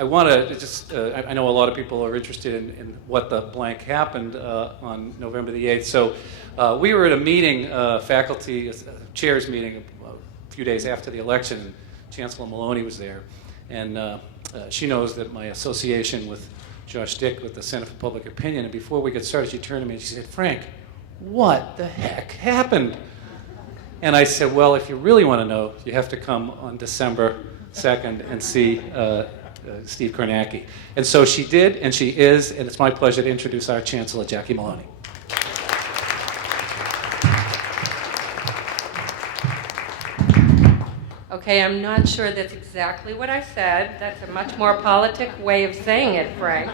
I want to just, I know a lot of people are interested in what the blank happened on November the 8th. So we were at a meeting, faculty chairs meeting a few days after the election, and Chancellor Maloney was there. And she knows that my association with Josh Dick with the Center for Public Opinion. And before we got started, she turned to me and she said, "Frank, what the heck happened?" And I said, "Well, if you really want to know, you have to come on December 2nd and see Steve Kornacki." And so she did, and she is, and it's my pleasure to introduce our Chancellor, Jackie Maloney. Okay, I'm not sure that's exactly what I said. That's a much more politic way of saying it, Frank.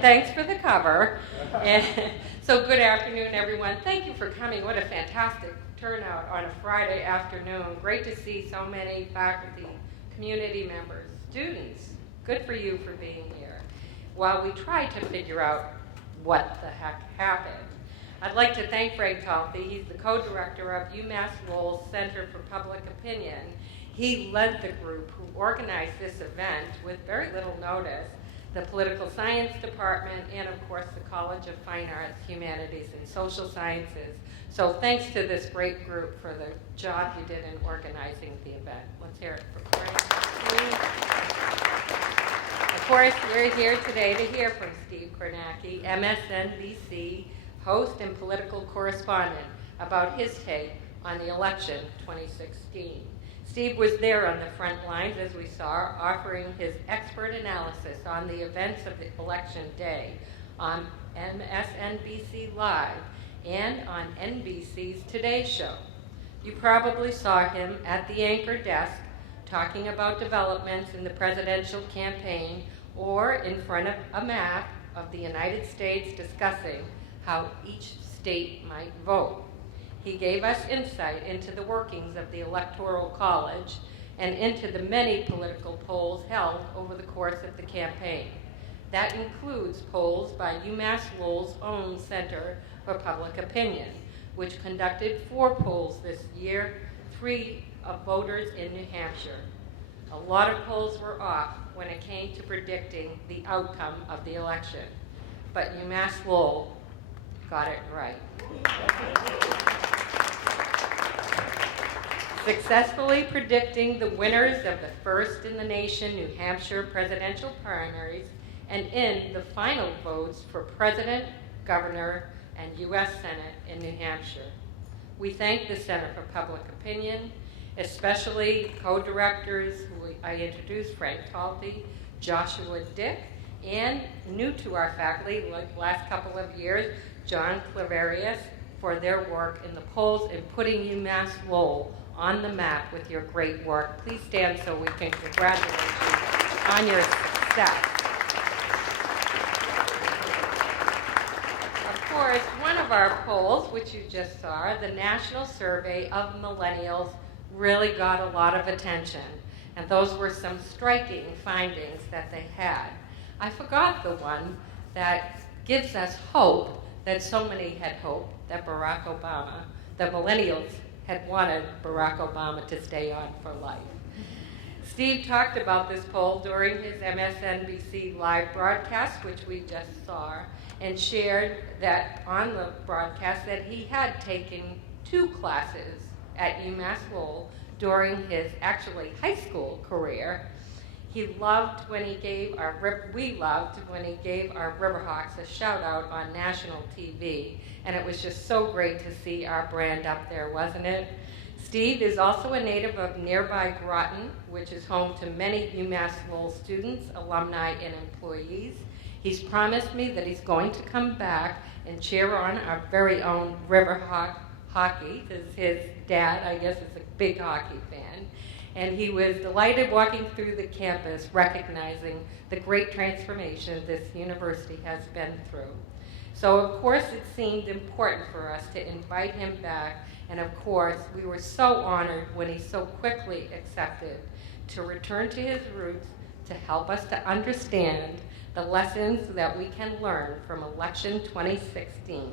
Thanks for the cover. And so good afternoon, everyone. Thank you for coming. What a fantastic turnout on a Friday afternoon. Great to see so many faculty, community members, students. Good for you for being here. While we try to figure out what the heck happened, I'd like to thank Frank Talty. He's the co-director of UMass Lowell Center for Public Opinion. He led the group who organized this event with very little notice, the Political Science Department, and of course the College of Fine Arts, Humanities, and Social Sciences. So thanks to this great group for the job you did in organizing the event. Let's hear it for Frank. Of course, we're here today to hear from Steve Kornacki, MSNBC host and political correspondent, about his take on the election 2016. Steve was there on the front lines, as we saw, offering his expert analysis on the events of the election day on MSNBC Live and on NBC's Today Show. You probably saw him at the anchor desk talking about developments in the presidential campaign or in front of a map of the United States discussing how each state might vote. He gave us insight into the workings of the Electoral College and into the many political polls held over the course of the campaign. That includes polls by UMass Lowell's own Center for Public Opinion, which conducted 4 polls this year, 3 of voters in New Hampshire. A lot of polls were off when it came to predicting the outcome of the election, but UMass Lowell got it right. Successfully predicting the winners of the first in the nation New Hampshire presidential primaries and in the final votes for president, governor, and U.S. Senate in New Hampshire. We thank the Center for Public Opinion, especially co-directors who I introduced, Frank Talty, Joshua Dick, and new to our faculty, like last couple of years, John Claverius, for their work in the polls and putting UMass Lowell on the map with your great work. Please stand so we can congratulate you on your success. Of course, one of our polls, which you just saw, the National Survey of Millennials, really got a lot of attention. And those were some striking findings that they had. I forgot the one that gives us hope that so many had hoped that Barack Obama, the millennials had wanted Barack Obama to stay on for life. Steve talked about this poll during his MSNBC live broadcast, which we just saw, and shared that on the broadcast that he had taken 2 classes at UMass Lowell during his actually high school career. We loved when he gave our Riverhawks a shout out on national TV, and it was just so great to see our brand up there, wasn't it? Steve is also a native of nearby Groton, which is home to many UMass Lowell students, alumni, and employees. He's promised me that he's going to come back and cheer on our very own Riverhawk hockey, because his dad, I guess, is a big hockey fan. And he was delighted walking through the campus, recognizing the great transformation this university has been through. So, of course, it seemed important for us to invite him back. And, of course, we were so honored when he so quickly accepted to return to his roots to help us to understand the lessons that we can learn from election 2016,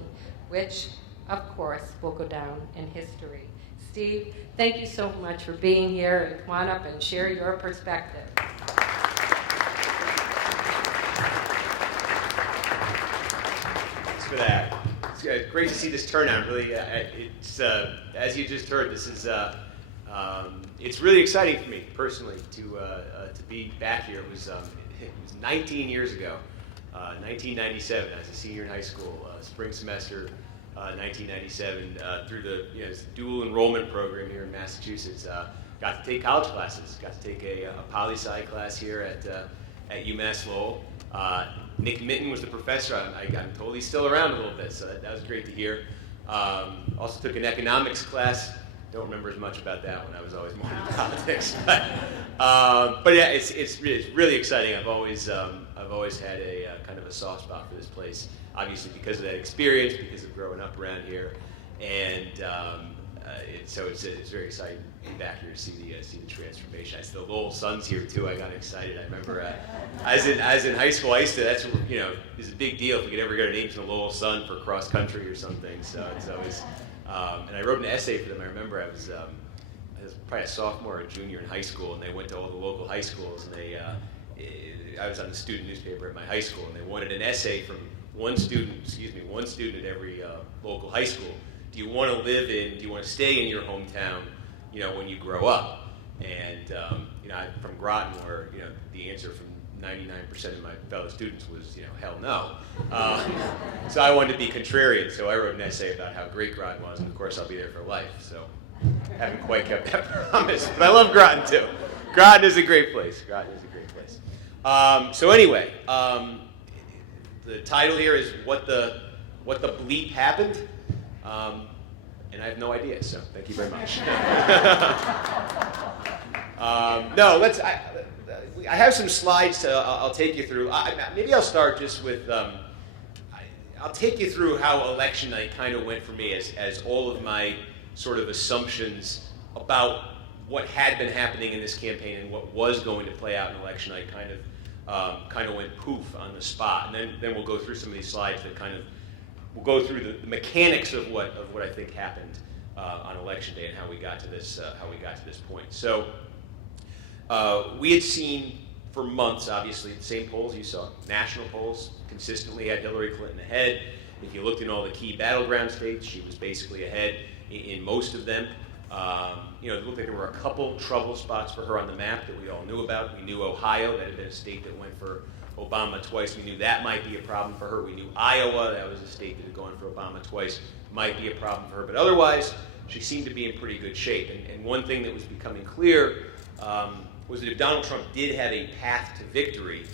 which, of course, will go down in history. Steve, thank you so much for being here, and come on up and share your perspective. for that. It's great to see this turnout. Really, it's as you just heard. This is it's really exciting for me personally to be back here. It was 19 years ago, 1997. I was a senior in high school, spring semester, 1997. Through the this dual enrollment program here in Massachusetts, got to take college classes. Got to take a poli-sci class here at UMass Lowell. Nick Minton was the professor. I'm told he's still around a little bit, so that was great to hear. Also took an economics class. Don't remember as much about that one. I was always more into politics. But yeah, it's really exciting. I've always had a kind of a soft spot for this place. Obviously because of that experience, because of growing up around here, and so it's very exciting to be back here to see the transformation. I see the Lowell Suns here too. I got excited. I remember as in high school, I used to. That's is a big deal if we could ever get our names in the Lowell Sun for cross country or something. So it's always. And I wrote an essay for them. I remember I was probably a sophomore or a junior in high school, and they went to all the local high schools, and I was on the student newspaper at my high school, and they wanted an essay from one student at every local high school. Do you want to stay in your hometown, when you grow up? And I'm from Groton, where the answer from 99% of my fellow students was, hell no. So I wanted to be contrarian, so I wrote an essay about how great Groton was, and of course I'll be there for life. So I haven't quite kept that promise, but I love Groton too. Groton is a great place. So anyway, the title here is what the bleep happened, and I have no idea. So thank you very much. I have some slides I'll take you through. Maybe I'll start just with. I'll take you through how election night kind of went for me, as all of my sort of assumptions about what had been happening in this campaign and what was going to play out in election night kind of went poof on the spot. And then we'll go through some of these slides that we'll go through the mechanics of what I think happened on election day and how we got to this point. So we had seen for months, obviously, the same polls you saw. National polls consistently had Hillary Clinton ahead. If you looked in all the key battleground states, she was basically ahead in most of them. It looked like there were a couple trouble spots for her on the map that we all knew about. We knew Ohio, that had been a state that went for Obama twice. We knew that might be a problem for her. We knew Iowa, that was a state that had gone for Obama twice, might be a problem for her. But otherwise, she seemed to be in pretty good shape. And one thing that was becoming clear was that if Donald Trump did have a path to victory,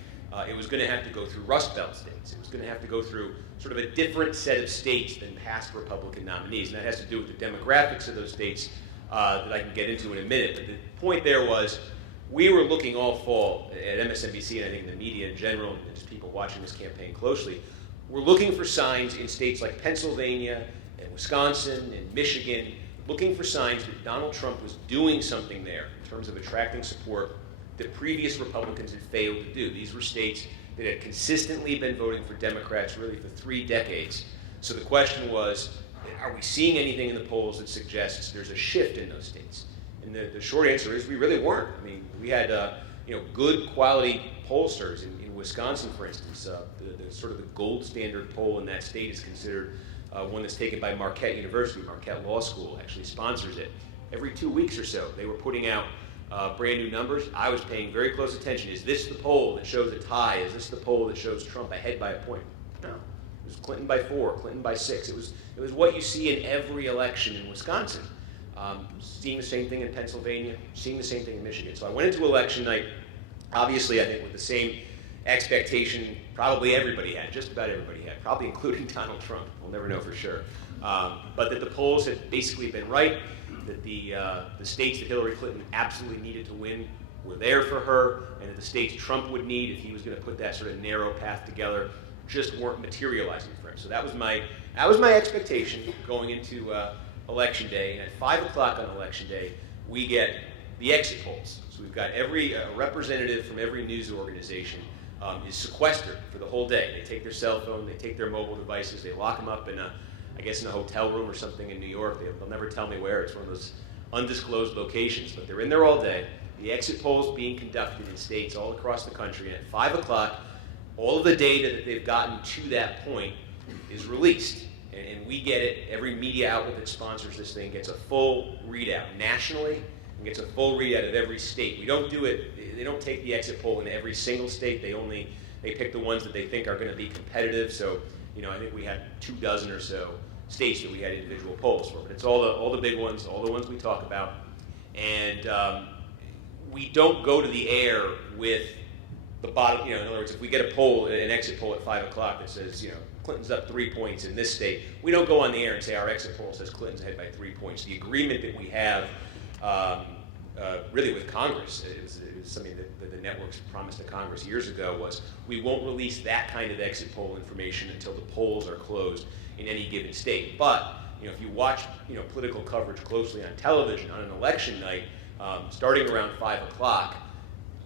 it was going to have to go through Rust Belt states. It was going to have to go through sort of a different set of states than past Republican nominees. And that has to do with the demographics of those states that I can get into in a minute. But the point there was we were looking all fall at MSNBC, and I think the media in general, and just people watching this campaign closely, we're looking for signs in states like Pennsylvania and Wisconsin and Michigan, looking for signs that Donald Trump was doing something there in terms of attracting support that previous Republicans had failed to do. These were states that had consistently been voting for Democrats really for 3 decades. So the question was, are we seeing anything in the polls that suggests there's a shift in those states? And the short answer is we really weren't. I mean, we had good quality pollsters in Wisconsin, for instance. The sort of the gold standard poll in that state is considered one that's taken by Marquette University. Marquette Law School actually sponsors it. Every 2 weeks or so, they were putting out brand new numbers. I was paying very close attention. Is this the poll that shows a tie? Is this the poll that shows Trump ahead by a point? No. It was Clinton by 4, Clinton by 6. It was what you see in every election in Wisconsin. Seeing the same thing in Pennsylvania, seeing the same thing in Michigan. So I went into election night, obviously, I think with the same expectation probably everybody had, just about everybody had, probably including Donald Trump. We'll never know for sure. But that the polls had basically been right, that the states that Hillary Clinton absolutely needed to win were there for her, and that the states Trump would need if he was going to put that sort of narrow path together just weren't materializing for him. So that was my expectation going into election day. And at 5 o'clock on election day, we get the exit polls. So we've got every representative from every news organization is sequestered for the whole day. They take their cell phone, they take their mobile devices, they lock them up in a hotel room or something in New York. They'll never tell me where. It's one of those undisclosed locations, but they're in there all day. The exit polls being conducted in states all across the country. And at 5 o'clock, all of the data that they've gotten to that point is released. And we get it, every media outlet that sponsors this thing gets a full readout nationally and gets a full readout of every state. We don't do it, they don't take the exit poll in every single state. They pick the ones that they think are going to be competitive. So, I think we had 24 or so states that we had individual polls for, but it's all the big ones, all the ones we talk about. And we don't go to the air with the bottom, in other words, if we get a poll, an exit poll at 5 o'clock that says, Clinton's up 3 points in this state, we don't go on the air and say our exit poll says Clinton's ahead by 3 points. The agreement that we have really with Congress, it was something that the networks promised to Congress years ago, was we won't release that kind of exit poll information until the polls are closed in any given state. But if you watch political coverage closely on television on an election night, starting around 5 o'clock,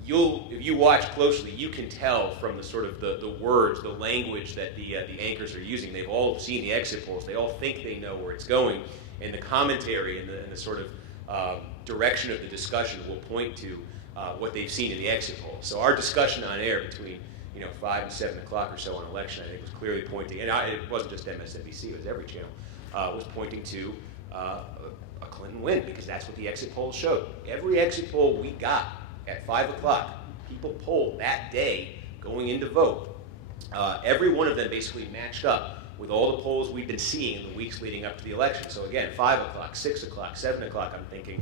if you watch closely, you can tell from the sort of the words, the language that the anchors are using. They've all seen the exit polls. They all think they know where it's going, and the commentary and the sort of direction of the discussion will point to what they've seen in the exit polls. So our discussion on air between 5 and 7 o'clock or so on election, I think, was clearly pointing, and it wasn't just MSNBC, it was every channel, was pointing to a Clinton win, because that's what the exit polls showed. Every exit poll we got at 5 o'clock, people polled that day going in to vote. Every one of them basically matched up with all the polls we've been seeing in the weeks leading up to the election. So again, 5 o'clock, 6 o'clock, 7 o'clock, I'm thinking,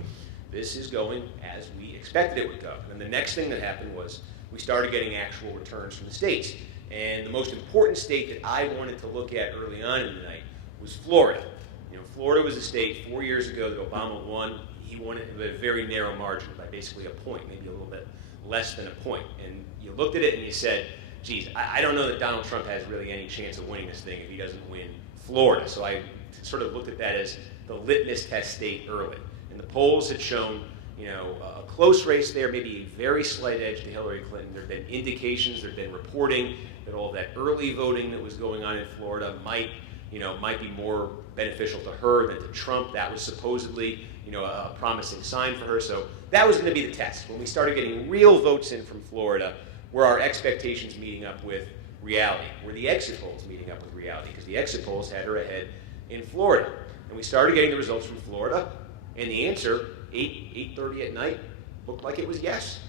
this is going as we expected it would go. And the next thing that happened was we started getting actual returns from the states. And the most important state that I wanted to look at early on in the night was Florida. Florida was a state 4 years ago that Obama won. He won it by a very narrow margin, by basically a point, maybe a little bit less than a point. And you looked at it and you said, geez, I don't know that Donald Trump has really any chance of winning this thing if he doesn't win Florida. So I sort of looked at that as the litmus test state early. And the polls had shown, a close race there, maybe a very slight edge to Hillary Clinton. There had been indications, there had been reporting that all that early voting that was going on in Florida might be more beneficial to her than to Trump. That was supposedly, a promising sign for her. So that was going to be the test. When we started getting real votes in from Florida, were our expectations meeting up with reality? Were the exit polls meeting up with reality? Because the exit polls had her ahead in Florida. And we started getting the results from Florida, and the answer, 8:30 at night, looked like it was yes.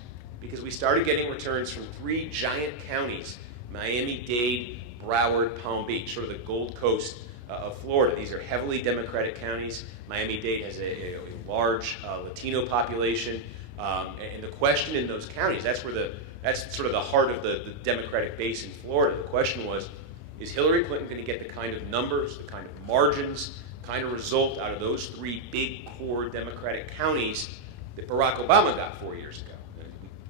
Because we started getting returns from 3 giant counties, Miami-Dade, Broward, Palm Beach, sort of the Gold Coast of Florida. These are heavily Democratic counties. Miami-Dade has a large Latino population. And the question in those counties, that's sort of the heart of the Democratic base in Florida. The question was, is Hillary Clinton going to get the kind of numbers, the kind of margins, kind of result out of those 3 big core Democratic counties that Barack Obama got 4 years ago?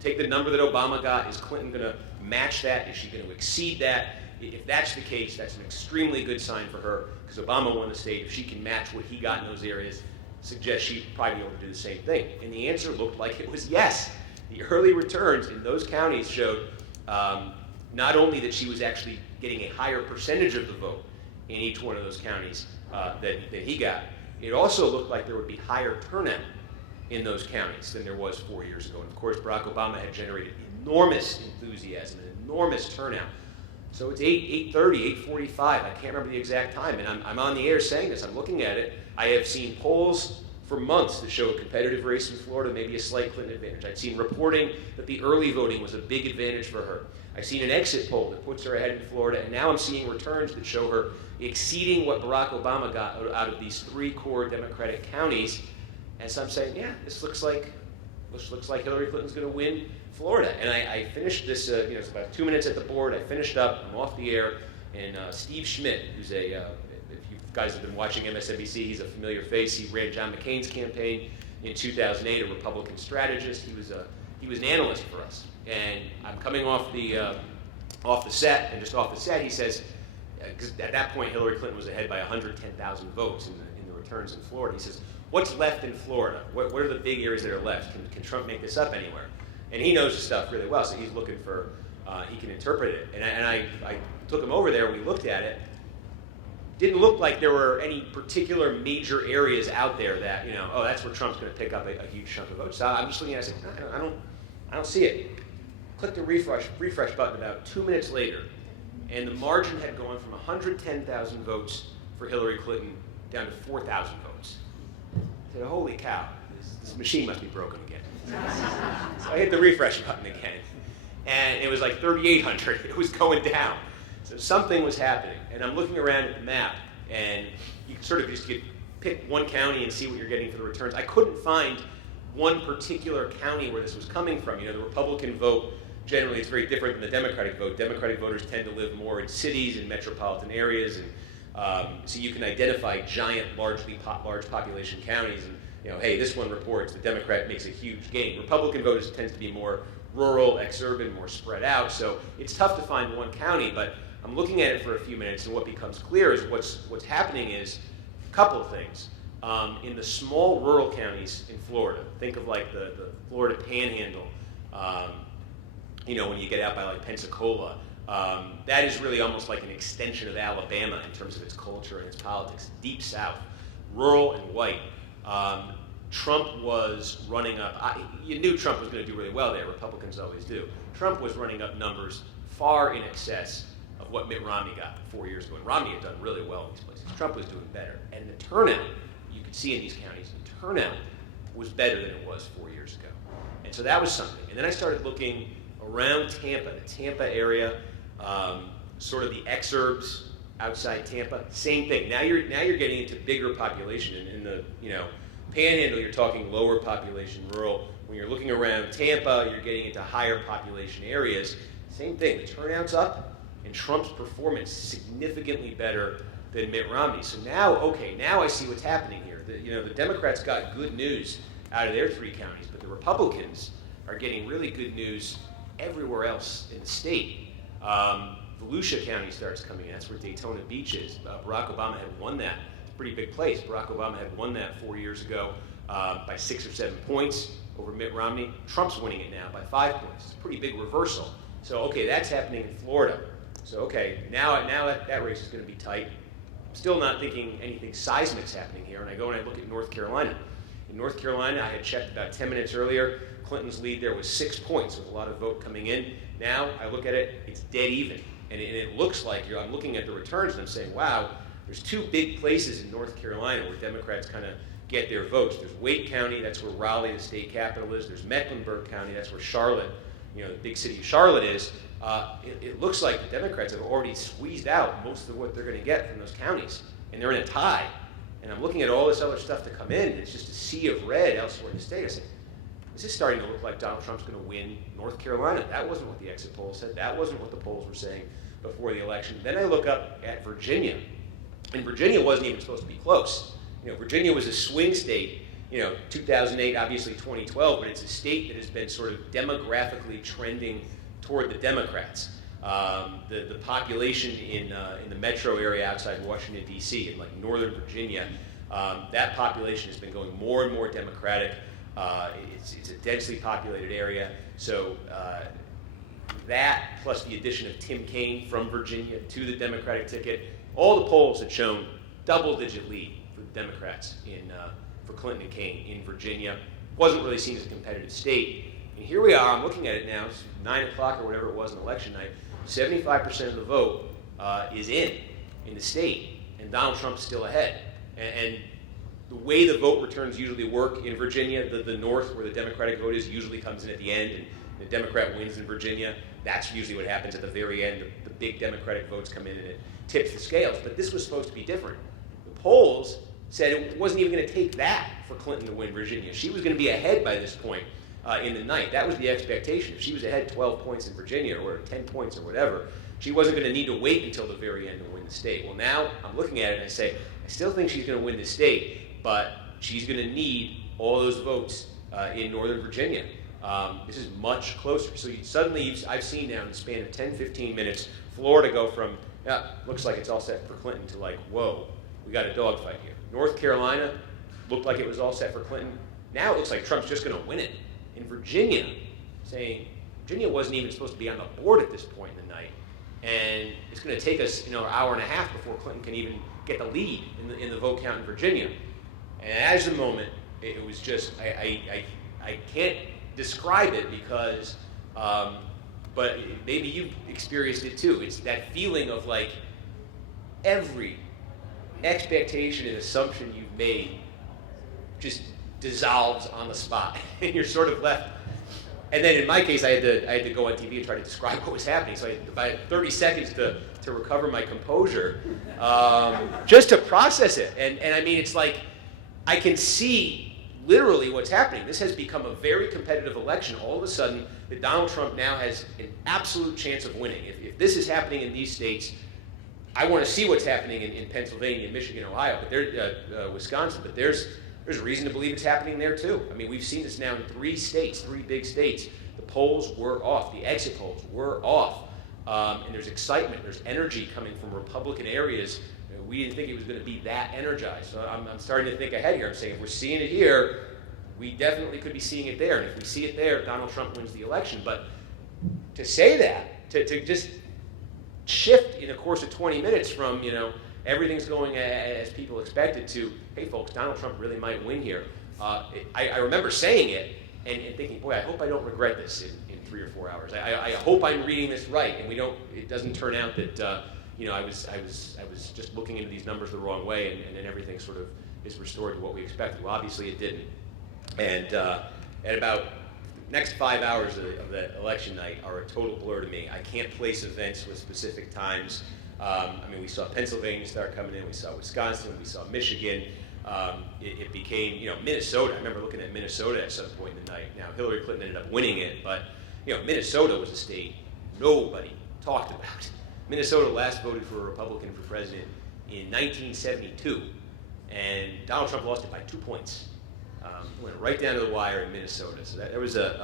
Take the number that Obama got. Is Clinton going to match that? Is she going to exceed that? If that's the case, that's an extremely good sign for her, because Obama won the state. If she can match what he got in those areas, suggests she'd probably be able to do the same thing. And the answer looked like it was yes. The early returns in those counties showed not only that she was actually getting a higher percentage of the vote in each one of those counties that he got, it also looked like there would be higher turnout in those counties than there was 4 years ago. And of course, Barack Obama had generated enormous enthusiasm, an enormous turnout. So it's 8:30, 8:45, I can't remember the exact time, and I'm on the air saying this, I'm looking at it. I have seen polls for months that show a competitive race in Florida, maybe a slight Clinton advantage. I'd seen reporting that the early voting was a big advantage for her. I've seen an exit poll that puts her ahead in Florida, and now I'm seeing returns that show her exceeding what Barack Obama got out of these 3 core Democratic counties. And so I'm saying, yeah, this looks like Hillary Clinton's going to win Florida. And I finished this, it's about 2 minutes at the board. I finished up, I'm off the air, and Steve Schmidt, who's if you guys have been watching MSNBC, he's a familiar face. He ran John McCain's campaign in 2008, a Republican strategist. He was an analyst for us. And I'm coming off the set, and just off the set, he says, because at that point Hillary Clinton was ahead by 110,000 votes in the returns in Florida. He says, what's left in Florida? What are the big areas that are left? Can Trump make this up anywhere? And he knows the stuff really well, so he's looking for, he can interpret it. And I took him over there, we looked at it. Didn't look like there were any particular major areas out there that, that's where Trump's going to pick up a huge chunk of votes. So I'm just looking at it, I said, I don't see it. Click the refresh button about 2 minutes later, And the margin had gone from 110,000 votes for Hillary Clinton down to 4,000 votes. I said, holy cow, this machine must be broken again. So I hit the refresh button again, and it was like 3,800. It was going down. So something was happening. And I'm looking around at the map, and you sort of just pick one county and see what you're getting for the returns. I couldn't find one particular county where this was coming from. You know, the Republican vote, generally, it's very different than the Democratic vote. Democratic voters tend to live more in cities and metropolitan areas, and so you can identify giant, large population counties, and you know, hey, this one reports the Democrat makes a huge gain. Republican voters tends to be more rural, exurban, more spread out, so it's tough to find one county, but I'm looking at it for a few minutes, and what becomes clear is what's happening is a couple of things. In the small rural counties in Florida, think of like the Florida Panhandle, you know, when you get out by like Pensacola, that is really almost like an extension of Alabama in terms of its culture and its politics. Deep South, rural and white. Trump was running up, you knew Trump was going to do really well there, Republicans always do. Trump was running up numbers far in excess of what Mitt Romney got 4 years ago. And Romney had done really well in these places. Trump was doing better. And the turnout, you could see in these counties, the turnout was better than it was 4 years ago. And so that was something. And then I started looking around Tampa, the Tampa area, sort of the exurbs outside Tampa, same thing. Now you're getting into bigger population. And in the, you know, Panhandle, you're talking lower population, rural. When you're looking around Tampa, you're getting into higher population areas. Same thing, the turnout's up, and Trump's performance is significantly better than Mitt Romney. So now, okay, now I see what's happening here. The Democrats got good news out of their 3 counties, but the Republicans are getting really good news everywhere else in the state. Volusia County starts coming in. That's where Daytona Beach is. Barack Obama had won that. It's a pretty big place. Barack Obama had won that 4 years ago by 6 or 7 points over Mitt Romney. Trump's winning it now by 5 points. It's a pretty big reversal. So, okay, that's happening in Florida. So, okay, now that race is going to be tight. I'm still not thinking anything seismic's happening here. And I go and I look at North Carolina. In North Carolina, I had checked about 10 minutes earlier. Clinton's lead there was 6 points with a lot of vote coming in. Now, I look at it, it's dead even. And it looks like I'm looking at the returns and I'm saying, wow, there's 2 big places in North Carolina where Democrats kind of get their votes. There's Wake County, that's where Raleigh, the state capital, is. There's Mecklenburg County, that's where Charlotte, you know, the big city of Charlotte is. It looks like the Democrats have already squeezed out most of what they're going to get from those counties. And they're in a tie. And I'm looking at all this other stuff to come in, and it's just a sea of red elsewhere in the state. I say, is this starting to look like Donald Trump's going to win North Carolina? That wasn't what the exit polls said. That wasn't what the polls were saying before the election. Then I look up at Virginia, and Virginia wasn't even supposed to be close. You know, Virginia was a swing state, you know, 2008, obviously 2012, but it's a state that has been sort of demographically trending toward the Democrats. The population in the metro area outside Washington, D.C., in like Northern Virginia, that population has been going more and more Democratic. It's a densely populated area, so that plus the addition of Tim Kaine from Virginia to the Democratic ticket, all the polls had shown double-digit lead for the Democrats for Clinton and Kaine in Virginia. Wasn't really seen as a competitive state. And here we are, I'm looking at it now, it's 9 o'clock or whatever it was on election night, 75% of the vote is in the state, and Donald Trump's still ahead. And the way the vote returns usually work in Virginia, the north where the Democratic vote is usually comes in at the end, and the Democrat wins in Virginia. That's usually what happens at the very end. The big Democratic votes come in and it tips the scales. But this was supposed to be different. The polls said it wasn't even going to take that for Clinton to win Virginia. She was going to be ahead by this point in the night. That was the expectation. If she was ahead 12 points in Virginia or 10 points or whatever, she wasn't going to need to wait until the very end to win the state. Well, now I'm looking at it and I say, I still think she's going to win the state, but she's going to need all those votes in Northern Virginia. This is much closer. So I've seen now in the span of 10, 15 minutes, Florida go from, yeah, looks like it's all set for Clinton to like, whoa, we got a dogfight here. North Carolina looked like it was all set for Clinton. Now it looks like Trump's just going to win it. In Virginia, saying Virginia wasn't even supposed to be on the board at this point in the night, and it's going to take us, an hour and a half before Clinton can even get the lead in the vote count in Virginia. And as a moment, it was just I can't describe it because but maybe you've experienced it too. It's that feeling of like every expectation and assumption you've made just dissolves on the spot, and you're sort of left. And then in my case, I had to go on TV and try to describe what was happening. So I had 30 seconds to recover my composure, just to process it. And I mean, it's like I can see literally what's happening. This has become a very competitive election. All of a sudden, that Donald Trump now has an absolute chance of winning. If this is happening in these states, I want to see what's happening in Pennsylvania, Michigan, Ohio, but Wisconsin. But there's reason to believe it's happening there too. I mean, we've seen this now in 3 states, 3 big states. The polls were off. The exit polls were off. And there's excitement. There's energy coming from Republican areas. We didn't think it was going to be that energized. So I'm starting to think ahead here. I'm saying if we're seeing it here, we definitely could be seeing it there. And if we see it there, Donald Trump wins the election. But to say that, to just shift in a course of 20 minutes from, everything's going as people expected to, hey folks, Donald Trump really might win here. I remember saying it and thinking, boy, I hope I don't regret this in 3 or 4 hours. I hope I'm reading this right, and it doesn't turn out that I was just looking into these numbers the wrong way, and then everything sort of is restored to what we expected. Well, obviously it didn't. And at about next 5 hours of the election night are a total blur to me. I can't place events with specific times. We saw Pennsylvania start coming in. We saw Wisconsin. We saw Michigan. It became, Minnesota. I remember looking at Minnesota at some point in the night. Now, Hillary Clinton ended up winning it, but, Minnesota was a state nobody talked about. Minnesota last voted for a Republican for president in 1972, and Donald Trump lost it by 2 points. Went right down to the wire in Minnesota. So there was it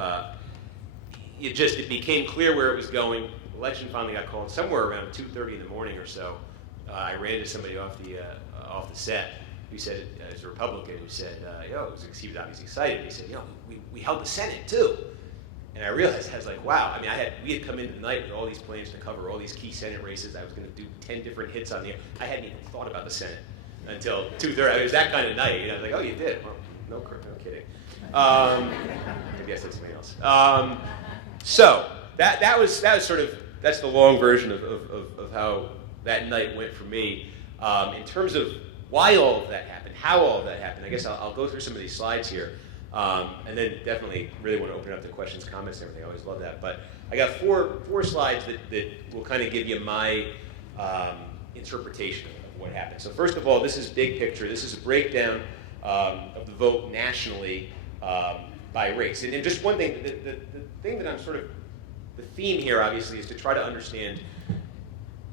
became clear where it was going. Election finally got called somewhere around 2:30 in the morning or so. I ran into somebody off the set who said, as a Republican, who said, he was obviously excited. He said, we held the Senate too. And I realized, I was like, wow. I mean, we had come into the night with all these plans to cover all these key Senate races. I was going to do 10 different hits on the air. I hadn't even thought about the Senate until 2:30. It was that kind of night. I was like, oh, you did? Well, no kidding. Maybe I said something else. So that was sort of, that's the long version of how that night went for me. In terms of why all of that happened, how all of that happened, I guess I'll go through some of these slides here. And then definitely really want to open up to questions, comments, and everything. I always love that. But I got four slides that will kind of give you my interpretation of what happened. So first of all, this is big picture. This is a breakdown of the vote nationally by race. And just one thing, the thing that I'm sort of, the theme here obviously is to try to understand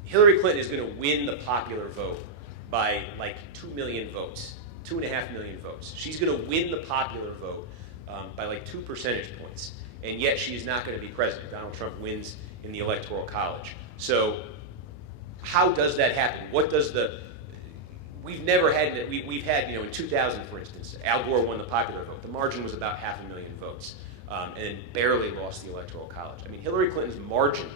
Hillary Clinton is going to win the popular vote by like 2 million votes. 2.5 million votes. She's going to win the popular vote by like 2 percentage points, and yet she is not going to be president. Donald Trump wins in the Electoral College. So how does that happen? What does we've never had, we've had, in 2000, for instance, Al Gore won the popular vote. The margin was about 500,000 votes, and barely lost the Electoral College. I mean, Hillary Clinton's margin,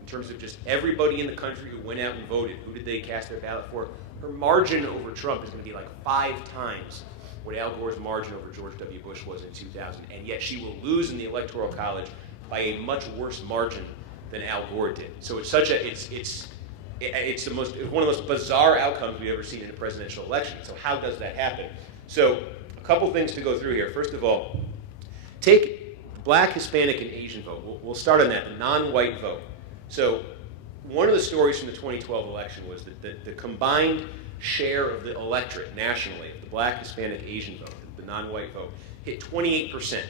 in terms of just everybody in the country who went out and voted, who did they cast their ballot for? Her margin over Trump is going to be like 5 times what Al Gore's margin over George W. Bush was in 2000, and yet she will lose in the Electoral College by a much worse margin than Al Gore did. So it's one of the most bizarre outcomes we've ever seen in a presidential election. So how does that happen? So a couple things to go through here. First of all, take Black, Hispanic, and Asian vote. We'll start on that, the non-white vote. So one of the stories from the 2012 election was that the combined share of the electorate nationally, the Black, Hispanic, Asian vote, the non-white vote, hit 28%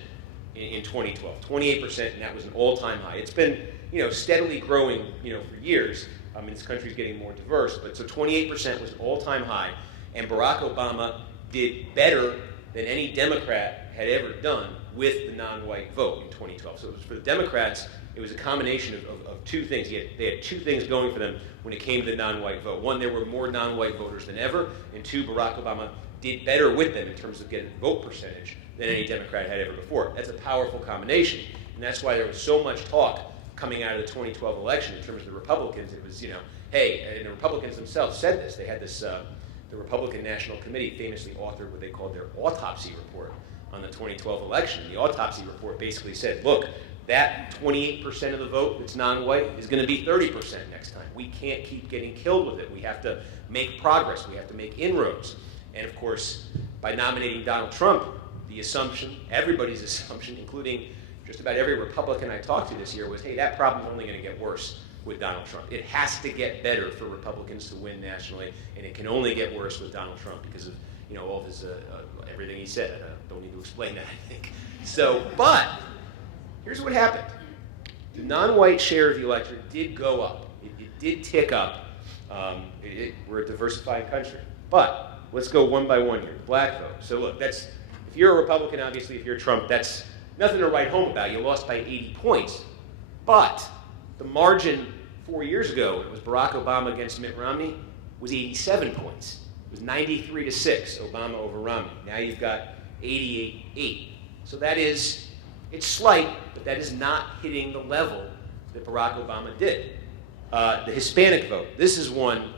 in 2012. 28%, and that was an all-time high. It's been, steadily growing, for years. This country's getting more diverse, but so 28% was an all-time high, and Barack Obama did better than any Democrat had ever done with the non-white vote in 2012. So it was for the Democrats. It was a combination of 2 things. They had 2 things going for them when it came to the non-white vote. 1, there were more non-white voters than ever, and 2, Barack Obama did better with them in terms of getting vote percentage than any Democrat had ever before. That's a powerful combination, and that's why there was so much talk coming out of the 2012 election in terms of the Republicans. It was, hey, and the Republicans themselves said this. They had this, the Republican National Committee famously authored what they called their autopsy report on the 2012 election. The autopsy report basically said, look, that 28% of the vote that's non-white is going to be 30% next time. We can't keep getting killed with it. We have to make progress. We have to make inroads. And of course, by nominating Donald Trump, the assumption, everybody's assumption, including just about every Republican I talked to this year, was, hey, that problem's only going to get worse with Donald Trump. It has to get better for Republicans to win nationally, and it can only get worse with Donald Trump because of all of his everything he said. I don't need to explain that, I think. So, but here's what happened. The non-white share of the electorate did go up. It did tick up. We're a diversified country. But let's go one by one here. Black vote. So look, if you're a Republican, obviously, if you're Trump, that's nothing to write home about. You lost by 80 points. But the margin 4 years ago, it was Barack Obama against Mitt Romney, was 87 points. It was 93-6, Obama over Romney. Now you've got 88-8. So it's slight, but that is not hitting the level that Barack Obama did. The Hispanic vote. This is one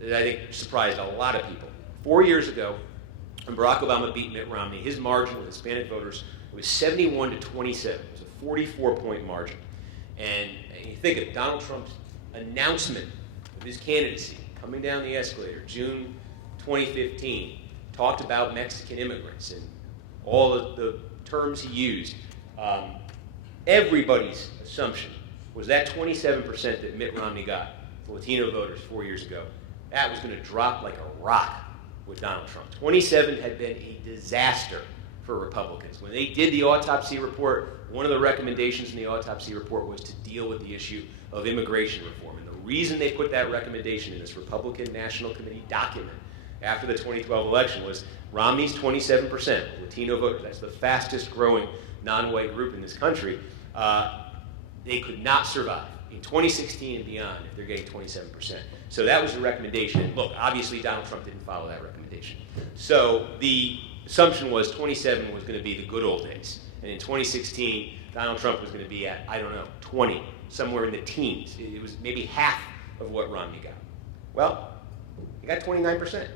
that I think surprised a lot of people. 4 years ago, when Barack Obama beat Mitt Romney, his margin with Hispanic voters was 71-27. It was a 44-point margin. And you think of Donald Trump's announcement of his candidacy, coming down the escalator, June 2015, talked about Mexican immigrants and all of the terms he used. Everybody's assumption was that 27% that Mitt Romney got for Latino voters 4 years ago, that was going to drop like a rock with Donald Trump. 27 had been a disaster for Republicans. When they did the autopsy report, one of the recommendations in the autopsy report was to deal with the issue of immigration reform. And the reason they put that recommendation in this Republican National Committee document after the 2012 election was Romney's 27% Latino voters, that's the fastest growing non-white group in this country, they could not survive in 2016 and beyond if they're getting 27%. So that was the recommendation. And look, obviously Donald Trump didn't follow that recommendation. So the assumption was 27 was going to be the good old days. And in 2016, Donald Trump was going to be at, 20, somewhere in the teens. It was maybe half of what Romney got. Well, he got 29%.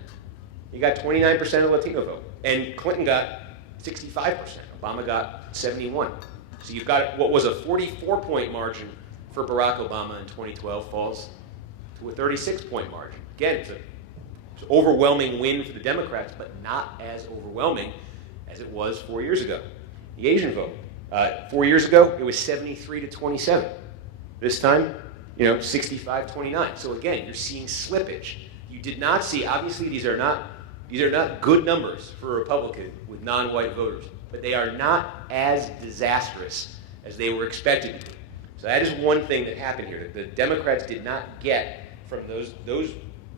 He got 29% of the Latino vote. And Clinton got 65%. Obama got 71%. So you've got what was a 44-point margin for Barack Obama in 2012 falls to a 36-point margin. Again, it's an overwhelming win for the Democrats, but not as overwhelming as it was 4 years ago. The Asian vote. 4 years ago, it was 73-27. This time, 65-29. So again, you're seeing slippage. You did not see, obviously these are not good numbers for a Republican with non-white voters, but they are not as disastrous as they were expected to be. So that is one thing that happened here. The Democrats did not get from those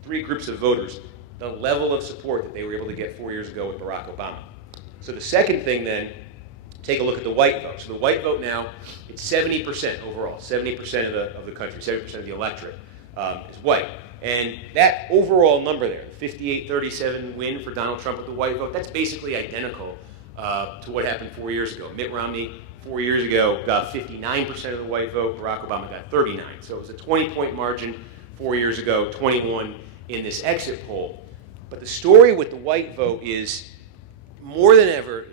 three groups of voters the level of support that they were able to get 4 years ago with Barack Obama. So the second thing then, take a look at the white vote. So the white vote now, it's 70% overall, 70% of the country, 70% of the electorate is white. And that overall number there, the 58-37 win for Donald Trump with the white vote, that's basically identical to what happened 4 years ago. Mitt Romney, 4 years ago, got 59% of the white vote. Barack Obama got 39. So it was a 20-point margin 4 years ago, 21 in this exit poll. But the story with the white vote is, more than ever,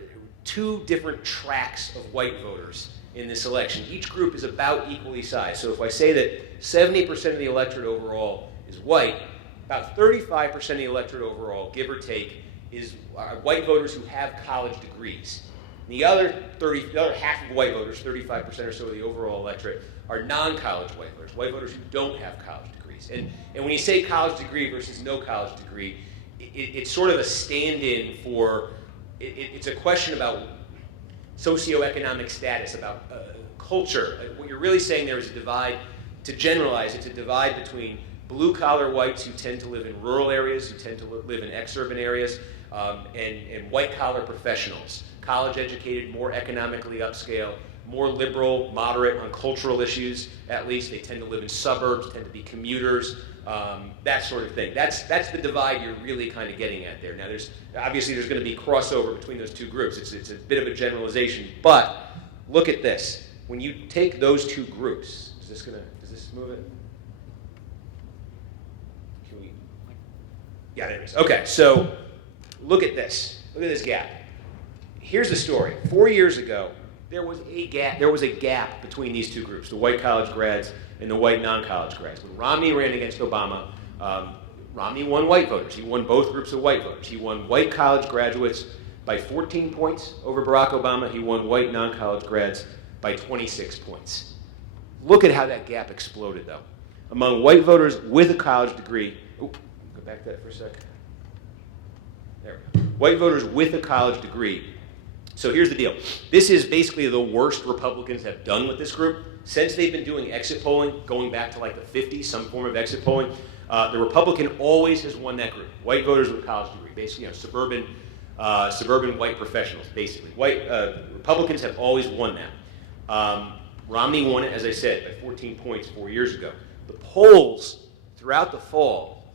two different tracks of white voters in this election. Each group is about equally sized. So if I say that 70% of the electorate overall is white, about 35% of the electorate overall, give or take, is white voters who have college degrees. And the other half of white voters, 35% or so of the overall electorate, are non-college white voters who don't have college degrees. And when you say college degree versus no college degree, it's sort of a stand-in for, it's a question about socioeconomic status, about culture. What you're really saying there is a divide, to generalize, it's a divide between blue-collar whites who tend to live in rural areas, who tend to live in exurban areas, and white-collar professionals, college-educated, more economically upscale, more liberal, moderate on cultural issues, at least. They tend to live in suburbs, tend to be commuters, that sort of thing. That's the divide you're really kind of getting at there. Now, obviously there's going to be crossover between those two groups. It's a bit of a generalization, but look at this. When you take those two groups, does this move it? Yeah, there it is. Okay, so look at this. Look at this gap. Here's the story. 4 years ago, there was a gap between these two groups, the white college grads and the white non-college grads. When Romney ran against Obama, Romney won white voters. He won both groups of white voters. He won white college graduates by 14 points over Barack Obama. He won white non-college grads by 26 points. Look at how that gap exploded, though. Among white voters with a college degree, go back to that for a second. There we go. White voters with a college degree. So here's the deal. This is basically the worst Republicans have done with this group. Since they've been doing exit polling, going back to like the 50s, some form of exit polling, the Republican always has won that group. White voters with a college degree, basically, suburban white professionals, basically. Republicans have always won that. Romney won it, as I said, by 14 points 4 years ago. The polls throughout the fall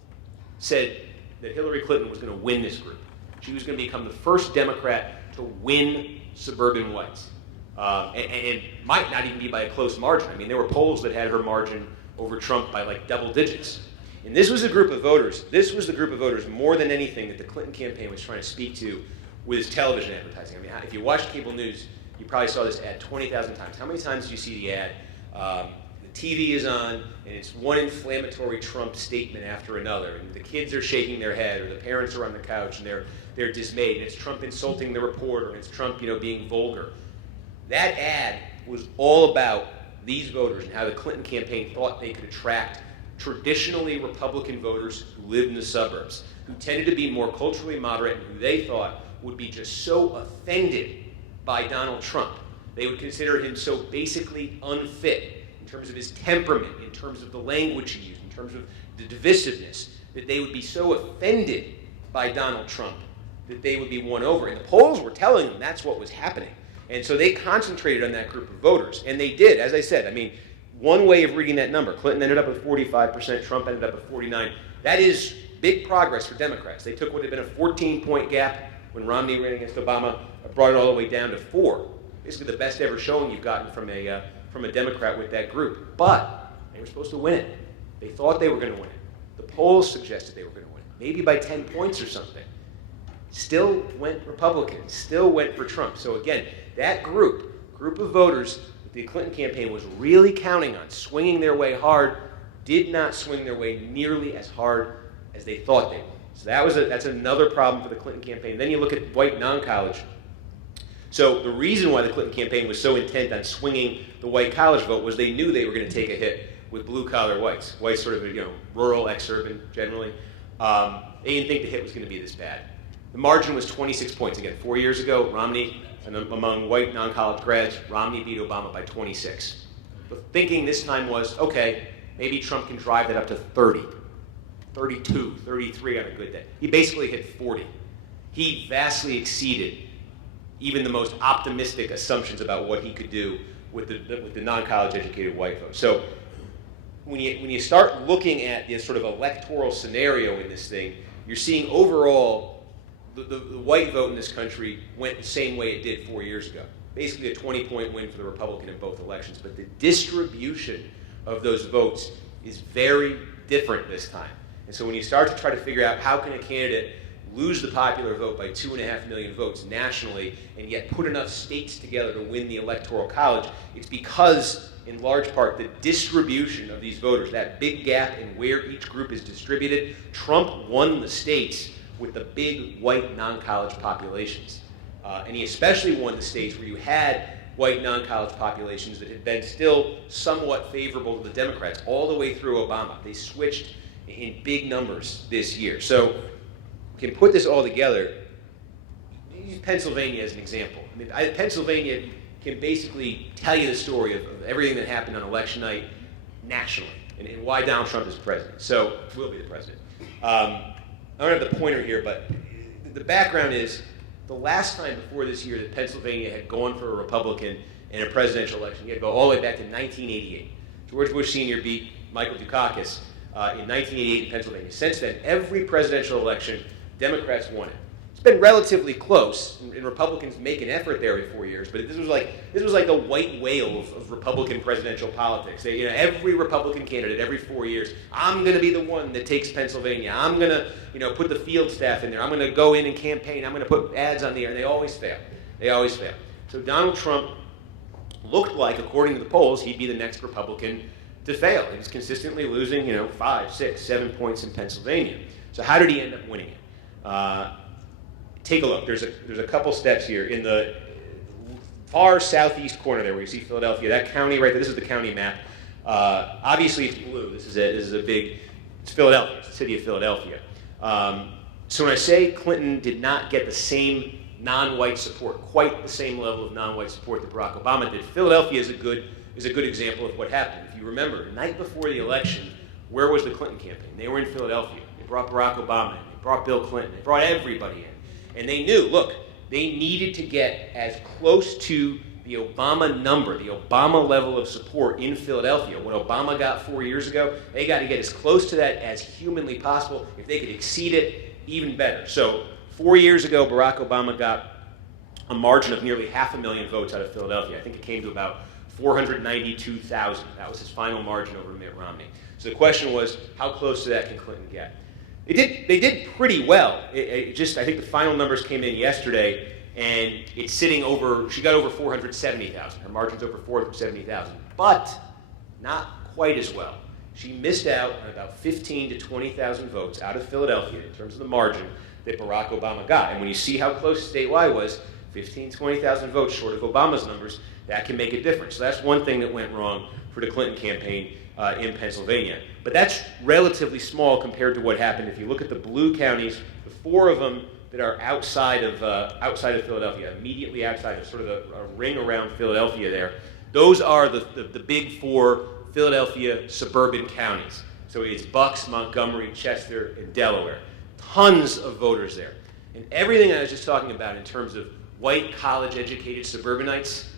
said that Hillary Clinton was going to win this group. She was going to become the first Democrat to win suburban whites. And it might not even be by a close margin. I mean, there were polls that had her margin over Trump by like double digits. And this was the group of voters more than anything that the Clinton campaign was trying to speak to with its television advertising. I mean, if you watched cable news, you probably saw this ad 20,000 times. How many times did you see the ad? The TV is on, and it's one inflammatory Trump statement after another, and the kids are shaking their head, or the parents are on the couch, and they're dismayed, and it's Trump insulting the reporter, and it's Trump, being vulgar. That ad was all about these voters and how the Clinton campaign thought they could attract traditionally Republican voters who lived in the suburbs, who tended to be more culturally moderate, and who they thought would be just so offended by Donald Trump. They would consider him so basically unfit in terms of his temperament, in terms of the language he used, in terms of the divisiveness, that they would be so offended by Donald Trump that they would be won over. And the polls were telling them that's what was happening. And so they concentrated on that group of voters. And they did, as I said. I mean, one way of reading that number, Clinton ended up with 45%, Trump ended up with 49%. That is big progress for Democrats. They took what had been a 14-point gap when Romney ran against Obama, brought it all the way down to 4. Basically the best ever showing you've gotten from a Democrat with that group. But they were supposed to win it. They thought they were going to win it. The polls suggested they were going to win it, maybe by 10 points or something. Still went Republican, still went for Trump. So again, that group of voters that the Clinton campaign was really counting on swinging their way hard did not swing their way nearly as hard as they thought they would. So that's another problem for the Clinton campaign. Then you look at white non-college. So the reason why the Clinton campaign was so intent on swinging the white college vote was they knew they were going to take a hit with blue-collar whites sort of rural, ex-urban generally. They didn't think the hit was going to be this bad. The margin was 26 points. Again, 4 years ago, Romney, and among white non-college grads, Romney beat Obama by 26. The thinking this time was, okay, maybe Trump can drive that up to 30, 32, 33 on a good day. He basically hit 40. He vastly exceeded even the most optimistic assumptions about what he could do with the non-college educated white vote. So when you start looking at this sort of electoral scenario in this thing, you're seeing overall the white vote in this country went the same way it did 4 years ago. Basically a 20-point win for the Republican in both elections, but the distribution of those votes is very different this time. And so when you start to try to figure out how can a candidate lose the popular vote by 2.5 million votes nationally and yet put enough states together to win the Electoral College, it's because, in large part, the distribution of these voters, that big gap in where each group is distributed, Trump won the states with the big white non-college populations. And he especially won the states where you had white non-college populations that had been still somewhat favorable to the Democrats all the way through Obama. They switched in big numbers this year. So we can put this all together. Use Pennsylvania as an example. I mean, Pennsylvania can basically tell you the story of everything that happened on election night nationally and why Donald Trump is president. So, will be the president. I don't have the pointer here, but the background is the last time before this year that Pennsylvania had gone for a Republican in a presidential election, you had to go all the way back to 1988. George Bush Sr. beat Michael Dukakis in 1988 in Pennsylvania. Since then, every presidential election, Democrats won it. It's been relatively close, and Republicans make an effort there every 4 years. But this was like the white whale of Republican presidential politics. Every Republican candidate every 4 years, I'm going to be the one that takes Pennsylvania. I'm going to put the field staff in there. I'm going to go in and campaign. I'm going to put ads on the air. And they always fail. They always fail. So Donald Trump looked like, according to the polls, he'd be the next Republican to fail. He was consistently losing, 5, 6, 7 points in Pennsylvania. So how did he end up winning it? Take a look. There's a couple steps here. In the far southeast corner there where you see Philadelphia, that county right there, this is the county map. Obviously it's blue. This is a big, it's Philadelphia. It's the city of Philadelphia. So when I say Clinton did not get the same non-white support, quite the same level of non-white support that Barack Obama did, Philadelphia is a good example of what happened. If you remember, the night before the election, where was the Clinton campaign? They were in Philadelphia. They brought Barack Obama in. They brought Bill Clinton. They brought everybody in. And they knew, look, they needed to get as close to the Obama number, the Obama level of support in Philadelphia, what Obama got 4 years ago. They got to get as close to that as humanly possible. If they could exceed it, even better. So 4 years ago, Barack Obama got a margin of nearly 500,000 votes out of Philadelphia. I think it came to about 492,000. That was his final margin over Mitt Romney. So the question was, how close to that can Clinton get? They did pretty well. I think the final numbers came in yesterday, and it's sitting over, she got over 470,000. Her margin's over 470,000, but not quite as well. She missed out on about 15 to 20,000 votes out of Philadelphia in terms of the margin that Barack Obama got. And when you see how close statewide was, 15, 20,000 votes short of Obama's numbers, that can make a difference. So that's one thing that went wrong for the Clinton campaign in Pennsylvania. But that's relatively small compared to what happened. If you look at the blue counties, the 4 of them that are outside of Philadelphia, immediately outside of sort of a ring around Philadelphia there, those are the big 4 Philadelphia suburban counties. So it's Bucks, Montgomery, Chester, and Delaware. Tons of voters there. And everything I was just talking about in terms of white, college-educated suburbanites,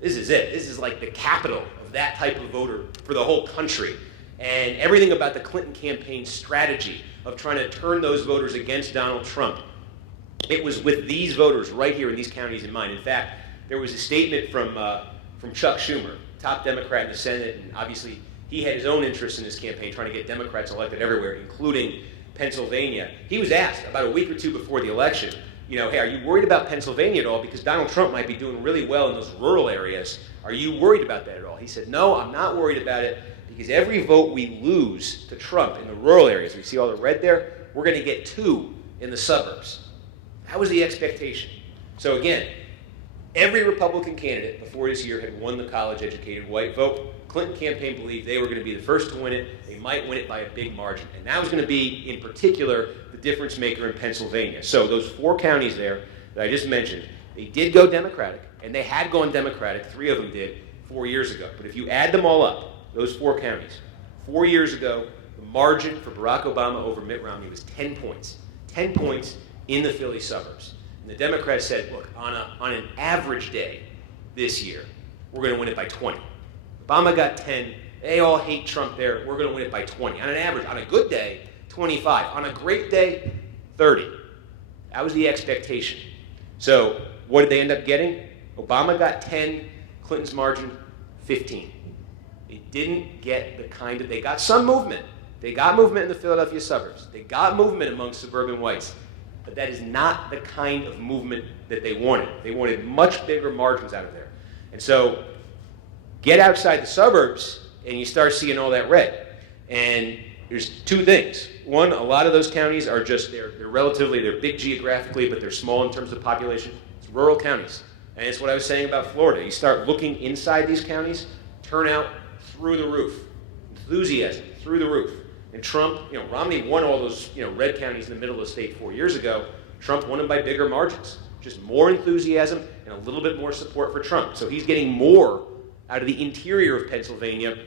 this is it. This is like the capital of that type of voter for the whole country. And everything about the Clinton campaign strategy of trying to turn those voters against Donald Trump, it was with these voters right here in these counties in mind. In fact, there was a statement from Chuck Schumer, top Democrat in the Senate, and obviously he had his own interests in this campaign, trying to get Democrats elected everywhere, including Pennsylvania. He was asked about a week or two before the election, hey, are you worried about Pennsylvania at all? Because Donald Trump might be doing really well in those rural areas. Are you worried about that at all? He said, no, I'm not worried about it, because every vote we lose to Trump in the rural areas, we see all the red there, we're going to get 2 in the suburbs. That was the expectation. So again, every Republican candidate before this year had won the college-educated white vote. Clinton campaign believed they were going to be the first to win it. They might win it by a big margin. And that was going to be, in particular, the difference maker in Pennsylvania. So those 4 counties there that I just mentioned, they did go Democratic, and they had gone Democratic, 3 of them did, 4 years ago. But if you add them all up, those 4 counties, 4 years ago, the margin for Barack Obama over Mitt Romney was 10 points. 10 points in the Philly suburbs. And the Democrats said, look, on an average day this year, we're going to win it by 20. Obama got 10. They all hate Trump there. We're going to win it by 20. On an average, on a good day, 25. On a great day, 30. That was the expectation. So what did they end up getting? Obama got 10, Clinton's margin, 15. They didn't get the kind of, they got some movement. They got movement in the Philadelphia suburbs. They got movement among suburban whites. But that is not the kind of movement that they wanted. They wanted much bigger margins out of there. And so get outside the suburbs and you start seeing all that red. And there's 2 things. One, a lot of those counties are just, they're big geographically, but they're small in terms of population. It's rural counties. And it's what I was saying about Florida. You start looking inside these counties, turnout through the roof, enthusiasm through the roof. And Trump, Romney won all those, red counties in the middle of the state 4 years ago. Trump won them by bigger margins. Just more enthusiasm and a little bit more support for Trump. So he's getting more out of the interior of Pennsylvania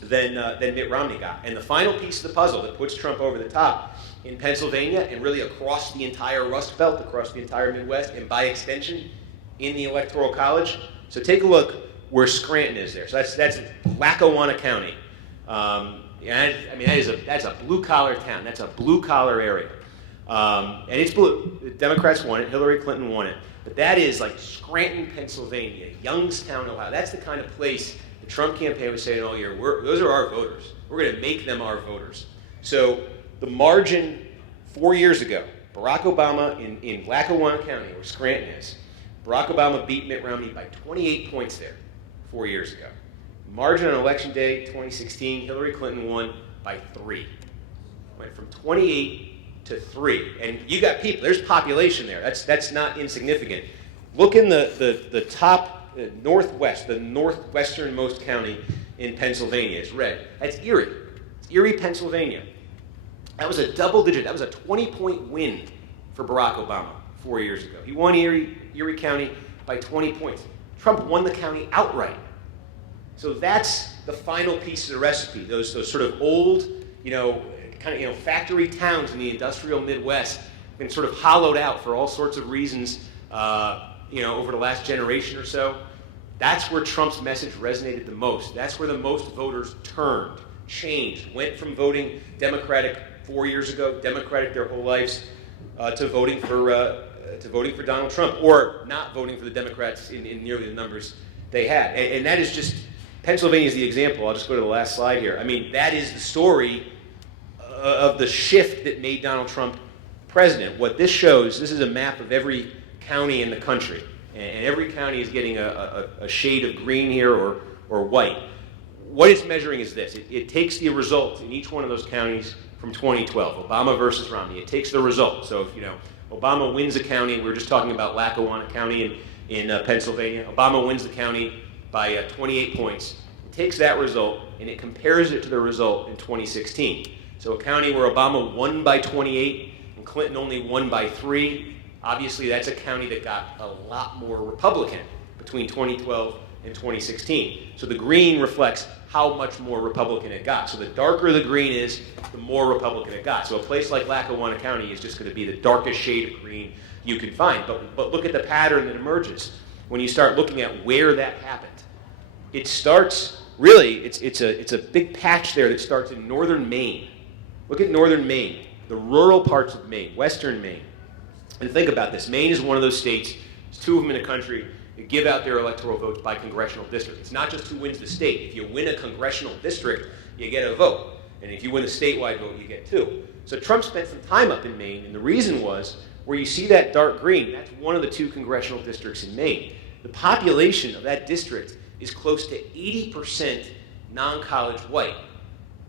than Mitt Romney got. And the final piece of the puzzle that puts Trump over the top in Pennsylvania and really across the entire Rust Belt, across the entire Midwest, and by extension in the Electoral College. So take a look where Scranton is there. So that's Lackawanna County. That's a blue-collar town. That's a blue-collar area. And it's blue. The Democrats won it. Hillary Clinton won it. But that is like Scranton, Pennsylvania, Youngstown, Ohio. That's the kind of place the Trump campaign was saying all year, those are our voters. We're going to make them our voters. So the margin 4 years ago, Barack Obama in Lackawanna County, where Scranton is, Barack Obama beat Mitt Romney by 28 points there. 4 years ago. Margin on election day 2016, Hillary Clinton won by 3. Went from 28 to 3. And you got people, there's population there. That's not insignificant. Look in the top northwest, the northwesternmost county in Pennsylvania. It's red. That's Erie. It's Erie, Pennsylvania. That was a double digit. That was a 20-point win for Barack Obama 4 years ago. He won Erie County by 20 points. Trump won the county outright. So that's the final piece of the recipe. Those sort of old, factory towns in the industrial Midwest have been sort of hollowed out for all sorts of reasons, over the last generation or so. That's where Trump's message resonated the most. That's where the most voters turned, changed, went from voting Democratic 4 years ago, Democratic their whole lives, to voting for Donald Trump, or not voting for the Democrats in nearly the numbers they had. And that is just, Pennsylvania is the example. I'll just go to the last slide here. I mean, that is the story of the shift that made Donald Trump president. What this shows, this is a map of every county in the country. And every county is getting a shade of green here or white. What it's measuring is this. It takes the result in each one of those counties from 2012, Obama versus Romney. It takes the result. So if, Obama wins a county, we were just talking about Lackawanna County in Pennsylvania. Obama wins the county by 28 points. It takes that result and it compares it to the result in 2016. So a county where Obama won by 28 and Clinton only won by 3, obviously that's a county that got a lot more Republican between 2012 and 2016. So the green reflects how much more Republican it got. So the darker the green is, the more Republican it got. So a place like Lackawanna County is just going to be the darkest shade of green you can find. But look at the pattern that emerges when you start looking at where that happened. It starts, really, it's a big patch there that starts in northern Maine. Look at northern Maine, the rural parts of Maine, western Maine. And think about this. Maine is one of those states, there's 2 of them in the country, that give out their electoral votes by congressional district. It's not just who wins the state. If you win a congressional district, you get a vote. And if you win a statewide vote, you get 2. So Trump spent some time up in Maine, and the reason was, where you see that dark green, that's one of the 2 congressional districts in Maine. The population of that district is close to 80% non-college white.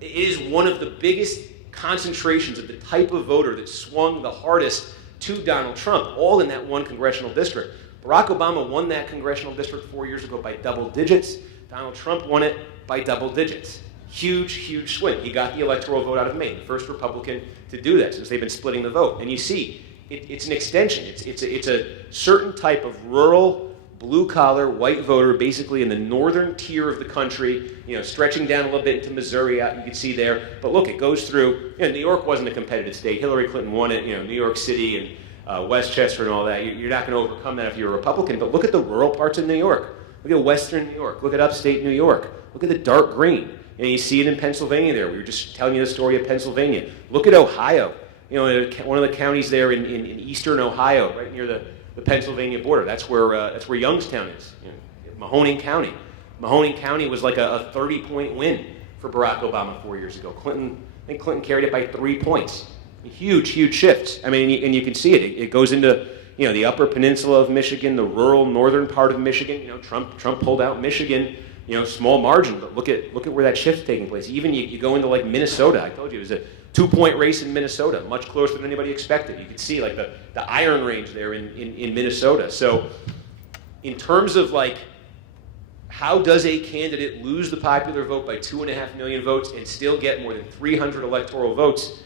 It is one of the biggest concentrations of the type of voter that swung the hardest to Donald Trump, all in that one congressional district. Barack Obama won that congressional district 4 years ago by double digits. Donald Trump won it by double digits. Huge, huge swing. He got the electoral vote out of Maine, the first Republican to do that since they've been splitting the vote. And you see, it's an extension. It's a certain type of rural, blue-collar, white voter, basically in the northern tier of the country, stretching down a little bit into Missouri, out you can see there. But look, it goes through, New York wasn't a competitive state. Hillary Clinton won it, New York City and Westchester and all that. You're not going to overcome that if you're a Republican. But look at the rural parts of New York. Look at western New York. Look at upstate New York. Look at the dark green. You see it in Pennsylvania there. We were just telling you the story of Pennsylvania. Look at Ohio. One of the counties there in eastern Ohio, right near the Pennsylvania border. That's where Youngstown is. Mahoning County. Mahoning County was like a 30-point win for Barack Obama 4 years ago. I think Clinton carried it by 3 points. Huge, huge shifts. I mean, and you can see it. It goes into the Upper Peninsula of Michigan, the rural northern part of Michigan. Trump pulled out Michigan. Small margin, but look at where that shift's taking place. Even you go into like Minnesota. I told you it was a 2-point race in Minnesota, much closer than anybody expected. You could see like the Iron Range there in Minnesota. So in terms of like how does a candidate lose the popular vote by 2.5 million votes and still get more than 300 electoral votes,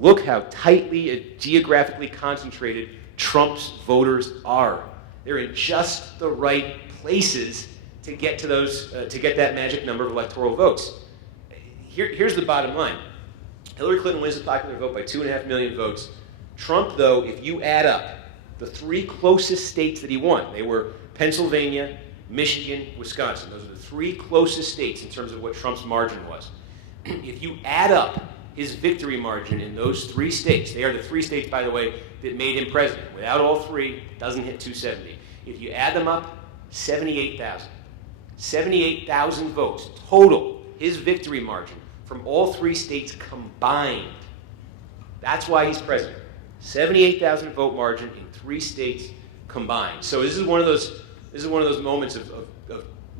look how tightly and geographically concentrated Trump's voters are. They're in just the right places to get to those, to get that magic number of electoral votes. Here's the bottom line. Hillary Clinton wins the popular vote by 2.5 million votes. Trump, though, if you add up the 3 closest states that he won, they were Pennsylvania, Michigan, Wisconsin. Those are the 3 closest states in terms of what Trump's margin was. If you add up his victory margin in those 3 states, they are the 3 states, by the way, that made him president. Without all 3, it doesn't hit 270. If you add them up, 78,000. 78,000 votes total, his victory margin from all 3 states combined. That's why he's president. 78,000 vote margin in 3 states combined. So this is one of those moments of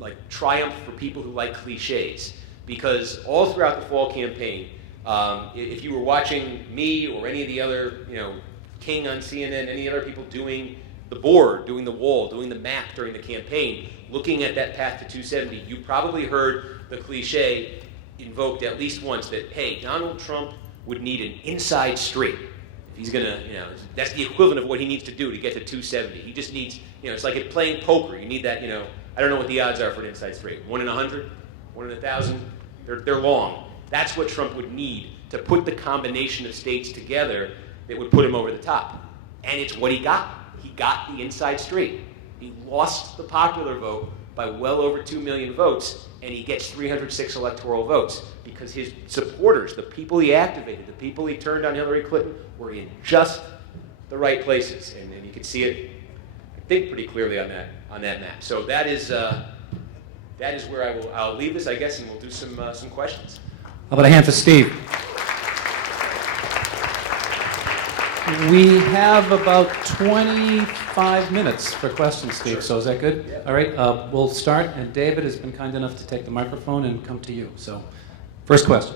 like triumph for people who like cliches, because all throughout the fall campaign, if you were watching me or any of the other, King on CNN, any other people doing the board, doing the wall, doing the map during the campaign, looking at that path to 270, you probably heard the cliche invoked at least once that, hey, Donald Trump would need an inside straight. If he's gonna, that's the equivalent of what he needs to do to get to 270. He just needs, it's like playing poker. You need that, I don't know what the odds are for an inside straight. 1 in 100, 1 in 1,000. They're long. That's what Trump would need to put the combination of states together that would put him over the top. And it's what he got. He got the inside straight. He lost the popular vote by well over 2 million votes, and he gets 306 electoral votes because his supporters, the people he activated, the people he turned on Hillary Clinton, were in just the right places. And you can see it, I think, pretty clearly on that map. So that is where I'll leave this, I guess, and we'll do some questions. How about a hand for Steve? We have about 25 minutes for questions, Steve. Sure. So is that good? Yeah. All right, we'll start. And David has been kind enough to take the microphone and come to you. So, first question.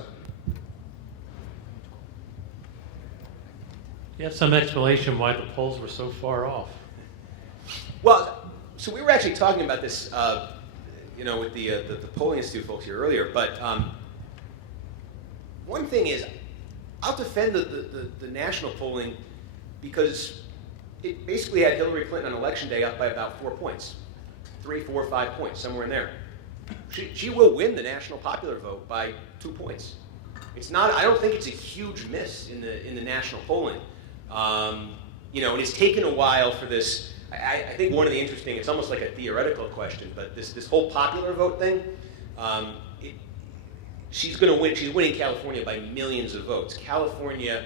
You have some explanation why the polls were so far off. Well, so we were actually talking about this, with the polling institute folks here earlier. But one thing is, I'll defend the national polling because it basically had Hillary Clinton on election day up by about 4 points, 3, 4, 5 points, somewhere in there. She will win the national popular vote by 2 points. It's not. I don't think it's a huge miss in the national polling. And it's taken a while for this. I think one of the interesting. It's almost like a theoretical question, but this whole popular vote thing. She's going to win. She's winning California by millions of votes. California,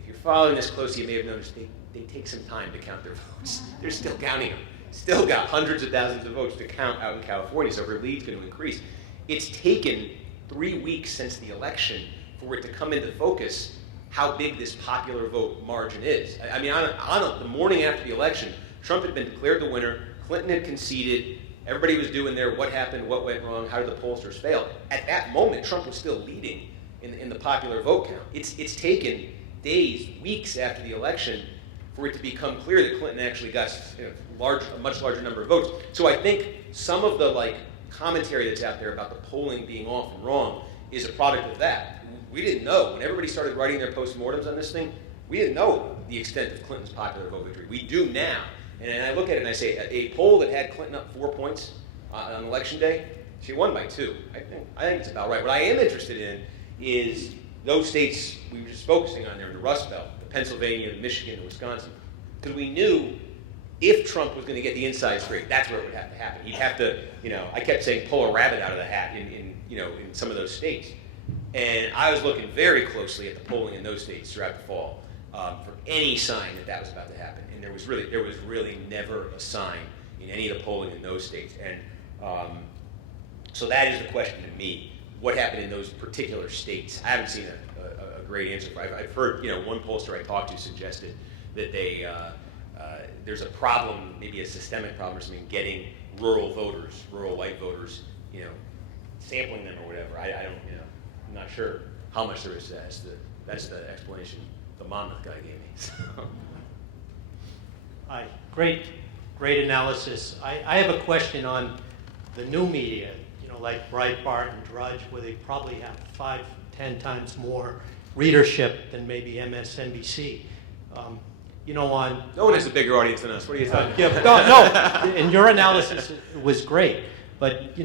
if you're following this closely, you may have noticed they take some time to count their votes. They're still counting them. Still got hundreds of thousands of votes to count out in California, so her lead's going to increase. It's taken 3 weeks since the election for it to come into focus how big this popular vote margin is. I mean, on the morning after the election, Trump had been declared the winner, Clinton had conceded, everybody was doing their what happened, what went wrong, how did the pollsters fail. At that moment, Trump was still leading in the popular vote count. It's taken days, weeks after the election for it to become clear that Clinton actually got a much larger number of votes. So I think some of the commentary that's out there about the polling being off and wrong is a product of that. We didn't know. When everybody started writing their postmortems on this thing, we didn't know the extent of Clinton's popular vote victory. We do now. And I look at it and I say, a poll that had Clinton up 4 points on election day, she won by 2. I think it's about right. What I am interested in is those states we were just focusing on there in the Rust Belt, the Pennsylvania, the Michigan, the Wisconsin, because we knew if Trump was going to get the inside straight, that's where it would have to happen. He'd have to, I kept saying pull a rabbit out of the hat in some of those states. And I was looking very closely at the polling in those states throughout the fall for any sign that was about to happen. And there was really never a sign in any of the polling in those states. And so that is the question to me: what happened in those particular states? I haven't seen a great answer. I've heard, one pollster I talked to suggested that there's a problem, maybe a systemic problem or something, getting rural voters, rural white voters, sampling them or whatever. I don't, I'm not sure how much there is to that. That's the explanation the Monmouth guy gave me. So. Hi, great analysis. I have a question on the new media, like Breitbart and Drudge, where they probably have 5-10 times more readership than maybe MSNBC. On no one has a bigger audience than us. What are you talking about? no, and your analysis was great, but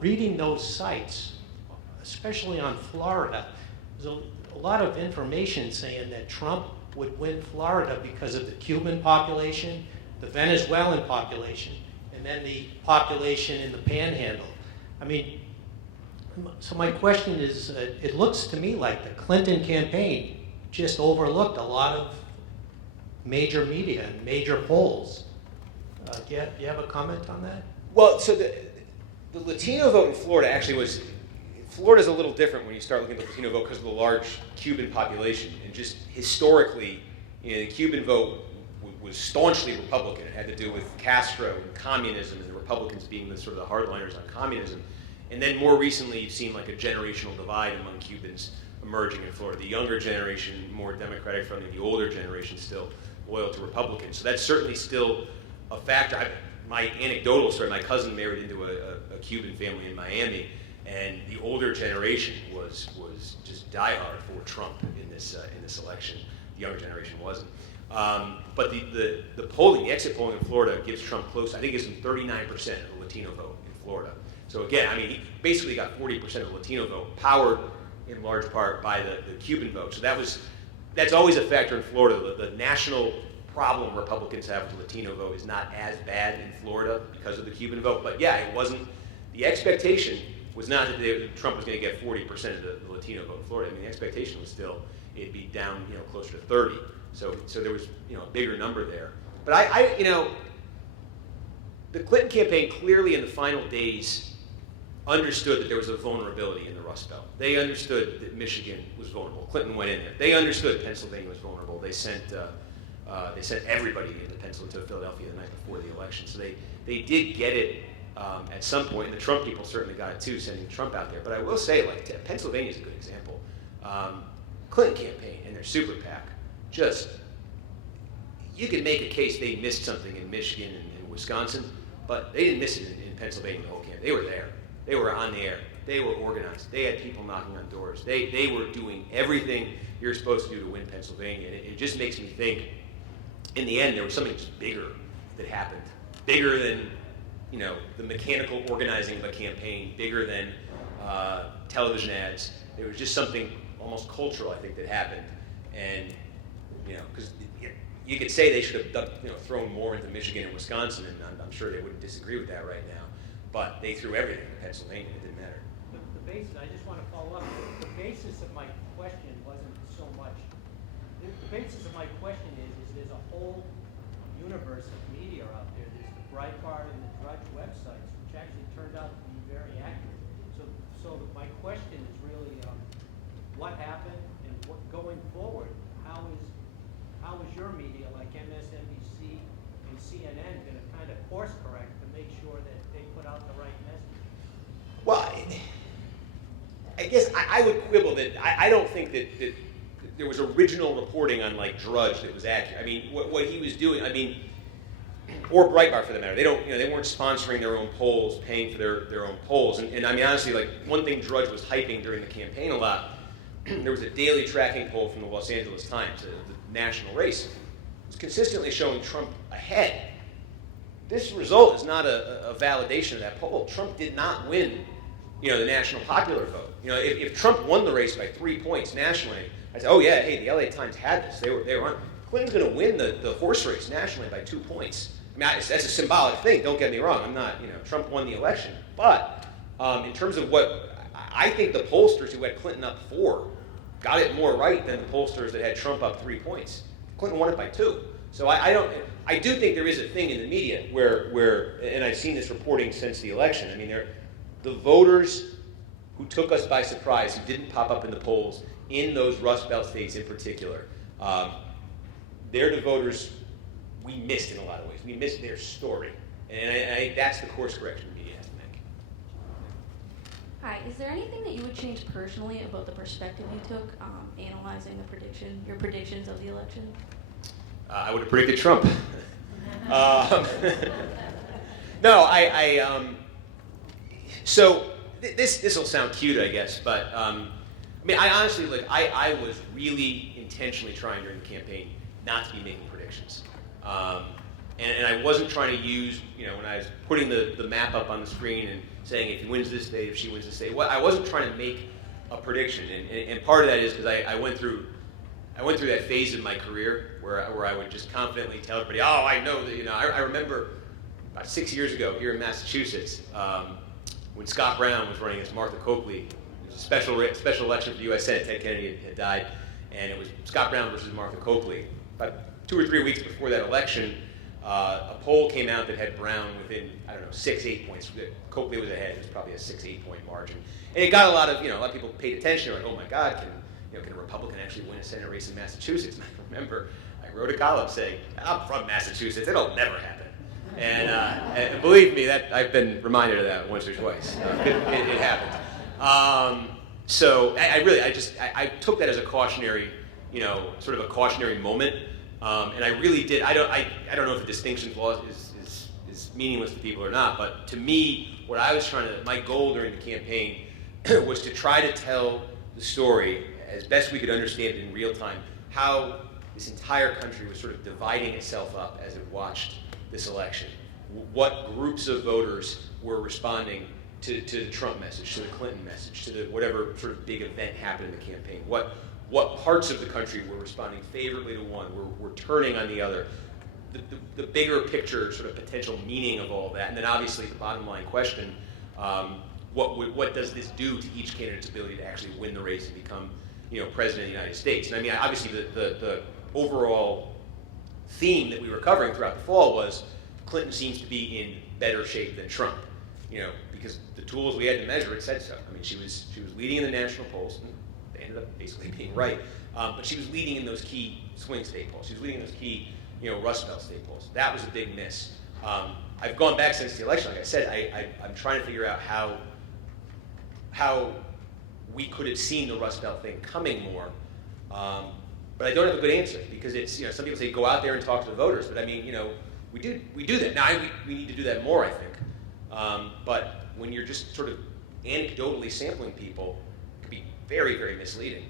reading those sites, especially on Florida, there's a lot of information saying that Trump would win Florida because of the Cuban population, the Venezuelan population, and then the population in the Panhandle. I mean, so my question is, it looks to me like the Clinton campaign just overlooked a lot of major media and major polls. Do you have a comment on that? Well, so the Latino vote in Florida actually was. Florida's a little different when you start looking at the Latino vote because of the large Cuban population, and just historically, the Cuban vote was staunchly Republican. It had to do with Castro and communism, and the Republicans being the sort of the hardliners on communism. And then more recently, you've seen like a generational divide among Cubans emerging in Florida. The younger generation, more Democratic friendly, the older generation still loyal to Republicans. So that's certainly still a factor. My anecdotal story, my cousin married into a Cuban family in Miami, and the older generation was just diehard for Trump in this election. The younger generation wasn't. But the polling, the exit polling in Florida gives Trump close. I think it's 39% of the Latino vote in Florida. So again, I mean, he basically got 40% of the Latino vote, powered in large part by the Cuban vote. So that's always a factor in Florida. The national problem Republicans have with the Latino vote is not as bad in Florida because of the Cuban vote. But yeah, it wasn't. The expectation was not that Trump was going to get 40% of the Latino vote in Florida. I mean, the expectation was still it'd be down, closer to 30. So there was, a bigger number there. But the Clinton campaign clearly in the final days understood that there was a vulnerability in the Rust Belt. They understood that Michigan was vulnerable. Clinton went in there. They understood Pennsylvania was vulnerable. They sent everybody to Philadelphia the night before the election. So they did get it at some point, and the Trump people certainly got it too, sending Trump out there. But I will say, Pennsylvania is a good example. Clinton campaign and their super PAC, you could make a case they missed something in Michigan and Wisconsin, but they didn't miss it in Pennsylvania the whole campaign. They were there. They were on the air. They were organized. They had people knocking on doors. They were doing everything you're supposed to do to win Pennsylvania. And it just makes me think, in the end, there was something just bigger that happened. Bigger than, the mechanical organizing of a campaign, bigger than television ads. There was just something almost cultural, I think, that happened. And, because you could say they should have thrown more into Michigan and Wisconsin, and I'm sure they wouldn't disagree with that right now. But they threw everything in Pennsylvania. It didn't matter. The basis, I just want to follow up. The basis of my question wasn't so much. The basis of my question is there's a whole universe of media out there. There's the Breitbart and the Drudge websites, which actually turned out to be very accurate. So my question is really what happened and what going forward. How is your media like MSNBC and CNN going to kind of course correct to make sure that they put out the right message? Well, I guess I would quibble that I don't think that there was original reporting on Drudge that was accurate. I mean, what he was doing, or Breitbart for that matter, they weren't sponsoring their own polls, paying for their own polls. And I mean, honestly, one thing Drudge was hyping during the campaign a lot, there was a daily tracking poll from the Los Angeles Times, the national race. It was consistently showing Trump ahead. This result is not a validation of that poll. Trump did not win, the national popular vote. If Trump won the race by 3 points nationally, I'd say, oh yeah, hey, the LA Times had this. They were on. Clinton's going to win the horse race nationally by 2 points. I mean, that's a symbolic thing. Don't get me wrong. I'm not, Trump won the election. But in terms of what I think the pollsters who had Clinton up 4 got it more right than the pollsters that had Trump up 3 points. Clinton won it by 2. So I do think there is a thing in the media where, and I've seen this reporting since the election. I mean, the voters who took us by surprise, who didn't pop up in the polls in those Rust Belt states in particular, they're the voters we missed in a lot of ways. We missed their story, and I think that's the course correction the media has to make. Hi, is there anything that you would change personally about the perspective you took analyzing your predictions of the election? I would have predicted Trump. No, so this will sound cute, I guess, but I honestly, I was really intentionally trying during the campaign not to be making predictions. And I wasn't trying to use, when I was putting the map up on the screen and saying if he wins this state, if she wins this state, I wasn't trying to make a prediction. And part of that is because I went through that phase in my career where I would just confidently tell everybody, oh, I know that, I remember about 6 years ago here in Massachusetts, when Scott Brown was running against Martha Coakley. It was a special election for the U.S. Senate. Ted Kennedy had died, and it was Scott Brown versus Martha Coakley. About 2 or 3 weeks before that election, a poll came out that had Brown within, 6-8 points. Coakley was ahead. It was probably a 6-8 point margin. And it got a lot of people paid attention. Like, oh my God, can a Republican actually win a Senate race in Massachusetts? And I remember I wrote a column saying, I'm from Massachusetts, it'll never happen. And believe me, that I've been reminded of that once or twice. It happened. So I took that as a cautionary, sort of a cautionary moment. And I really did. I don't know if the distinction clause is meaningless to people or not, but to me, my goal during the campaign was to try to tell the story as best we could understand it in real time, how this entire country was sort of dividing itself up as it watched this election. What groups of voters were responding to the Trump message, to the Clinton message, to whatever sort of big event happened in the campaign. What parts of the country were responding favorably to one, were turning on the other. The bigger picture sort of potential meaning of all that. And then obviously the bottom line question, what does this do to each candidate's ability to actually win the race and become president of the United States? And I mean, obviously the overall theme that we were covering throughout the fall was Clinton seems to be in better shape than Trump, because the tools we had to measure it said so. I mean, she was leading in the national polls, and they ended up basically being right, but she was leading in those key swing state polls. She was leading in those key, Rust Belt state polls. That was a big miss. I've gone back since the election. Like I said, I'm trying to figure out how we could have seen the Rust Belt thing coming more. But I don't have a good answer because it's, some people say go out there and talk to the voters, but I mean, we do that. Now we need to do that more, I think. But when you're just sort of anecdotally sampling people, it can be very, very misleading.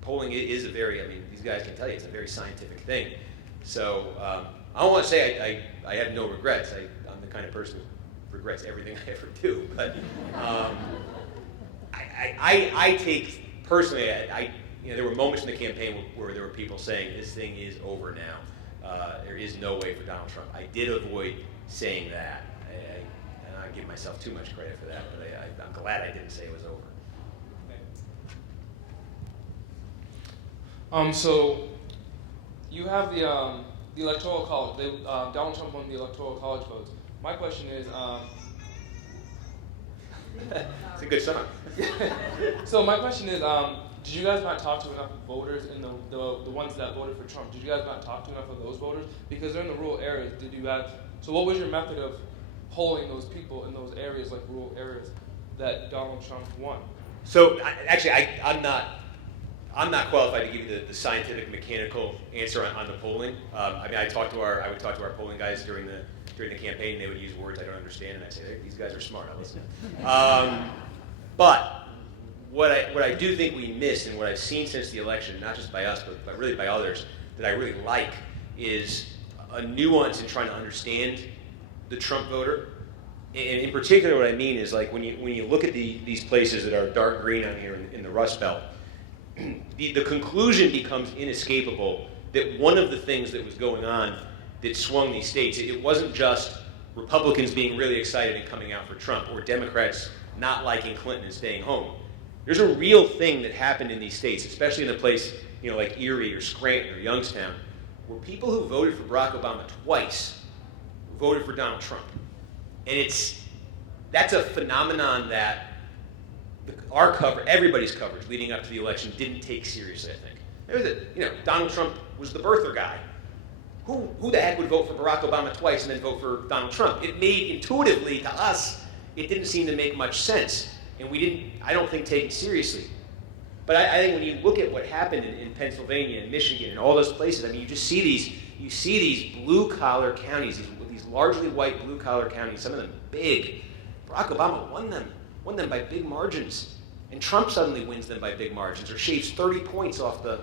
Polling is a very, these guys can tell you it's a very scientific thing. So I don't want to say I have no regrets. I'm the kind of person who regrets everything I ever do. But I take, personally, there were moments in the campaign where there were people saying, this thing is over now. There is no way for Donald Trump. I did avoid saying that. And I give myself too much credit for that, but I'm glad I didn't say it was over. So you have the electoral college. Donald Trump won the electoral college votes. My question is, it's a good song. So my question is, did you guys not talk to enough voters in the ones that voted for Trump? Did you guys not talk to enough of those voters? Because they're in the rural areas. So what was your method of polling those people in those areas, like rural areas, that Donald Trump won? So actually, I'm not qualified to give you the scientific, mechanical answer on the polling. I would talk to our polling guys during the campaign, and they would use words I don't understand, and I'd say, these guys are smart, I'll listen. But what I do think we missed, and what I've seen since the election, not just by us, but really by others, that I really like, is a nuance in trying to understand the Trump voter. And in particular, what I mean is, like, when you look at these places that are dark green on here in the Rust Belt, the conclusion becomes inescapable that one of the things that was going on that swung these states, it wasn't just Republicans being really excited and coming out for Trump, or Democrats not liking Clinton and staying home. There's a real thing that happened in these states, especially in a place like Erie or Scranton or Youngstown, where people who voted for Barack Obama twice voted for Donald Trump. And that's a phenomenon that everybody's coverage leading up to the election didn't take seriously, I think. Donald Trump was the birther guy. Who the heck would vote for Barack Obama twice and then vote for Donald Trump? It made, intuitively to us, it didn't seem to make much sense. And we didn't, I don't think, take it seriously. But I think when you look at what happened in Pennsylvania and Michigan and all those places, you just see these blue-collar counties, these largely white blue-collar counties, some of them big. Barack Obama won them by big margins. And Trump suddenly wins them by big margins, or shaves 30 points off the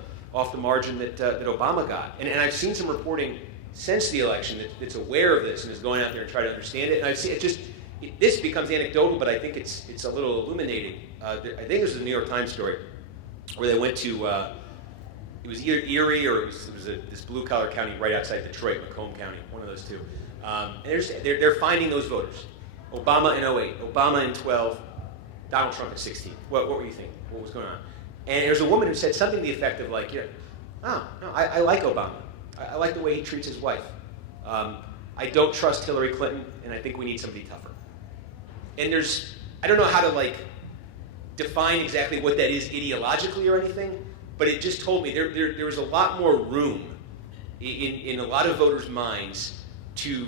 margin that Obama got. And I've seen some reporting since the election that's aware of this and is going out there and trying to understand it. And I've seen this becomes anecdotal, but I think it's a little illuminating. I think this was a New York Times story where they went to, it was either Erie or it was this blue-collar county right outside Detroit, Macomb County, one of those two. And they're finding those voters. Obama in 08, Obama in 12, Donald Trump at 16. What were you thinking? What was going on? And there's a woman who said something to the effect of like, I like Obama. I like the way he treats his wife. I don't trust Hillary Clinton, and I think we need somebody tougher. And I don't know how to define exactly what that is ideologically or anything, but it just told me there was a lot more room in a lot of voters' minds to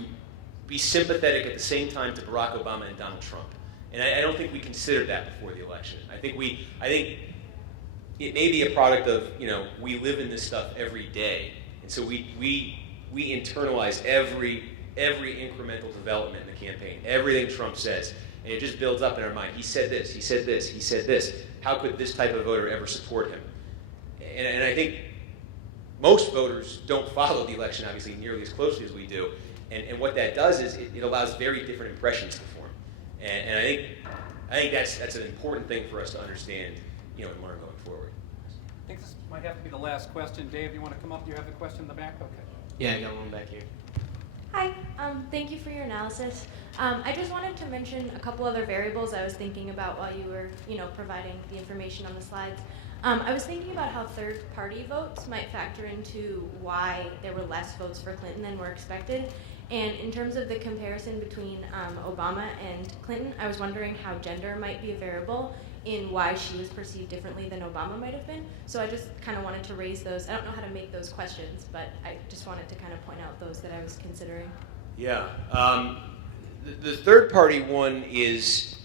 be sympathetic at the same time to Barack Obama and Donald Trump. And I don't think we considered that before the election. I think it may be a product of, we live in this stuff every day. And so we internalize every incremental development in the campaign, everything Trump says, and it just builds up in our mind. He said this, he said this, he said this. How could this type of voter ever support him? And I think most voters don't follow the election, obviously, nearly as closely as we do. And what that does is it allows very different impressions to form. And I think that's an important thing for us to understand, and learn going forward. I think this might have to be the last question. Dave, you want to come up? You have a question in the back? Okay. Yeah, I got one back here. Hi, thank you for your analysis. I just wanted to mention a couple other variables I was thinking about while you were, providing the information on the slides. I was thinking about how third-party votes might factor into why there were less votes for Clinton than were expected. And in terms of the comparison between Obama and Clinton, I was wondering how gender might be a variable in why she was perceived differently than Obama might have been. So I just kind of wanted to raise those. I don't know how to make those questions, but I just wanted to kind of point out those that I was considering. Yeah. The third party one is,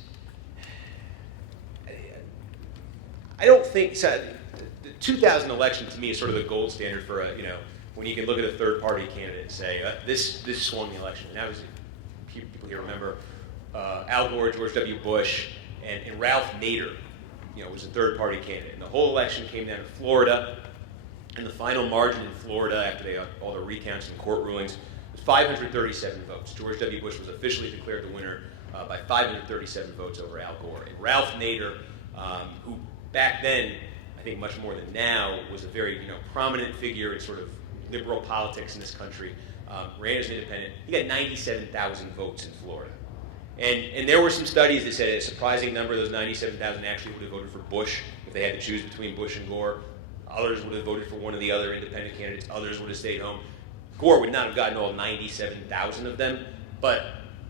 I don't think, so the 2000 election to me is sort of the gold standard for when you can look at a third party candidate and say, this swung the election. And that was, people here remember, Al Gore, George W. Bush, and Ralph Nader, was a third party candidate. And the whole election came down to Florida, and the final margin in Florida after they got all the recounts and court rulings was 537 votes. George W. Bush was officially declared the winner by 537 votes over Al Gore. And Ralph Nader, who back then, I think much more than now, was a very prominent figure in sort of liberal politics in this country, ran as an independent. He got 97,000 votes in Florida. And there were some studies that said a surprising number of those 97,000 actually would have voted for Bush if they had to choose between Bush and Gore. Others would have voted for one of the other independent candidates. Others would have stayed home. Gore would not have gotten all 97,000 of them, but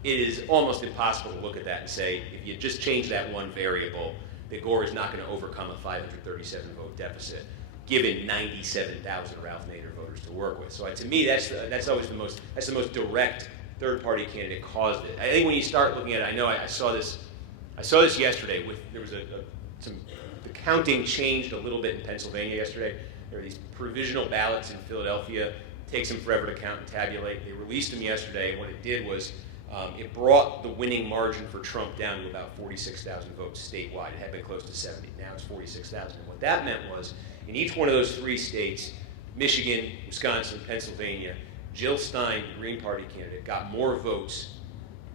it is almost impossible to look at that and say, if you just change that one variable, that Gore is not going to overcome a 537 vote deficit, given 97,000 Ralph Nader voters to work with. So to me, that's always the most direct third-party candidate caused it. I think when you start looking at it, I know I saw this yesterday. There was the counting changed a little bit in Pennsylvania yesterday. There were these provisional ballots in Philadelphia. It takes them forever to count and tabulate. They released them yesterday, and what it did was it brought the winning margin for Trump down to about 46,000 votes statewide. It had been close to 70. Now it's 46,000. And what that meant was, in each one of those three states, Michigan, Wisconsin, Pennsylvania, Jill Stein, the Green Party candidate, got more votes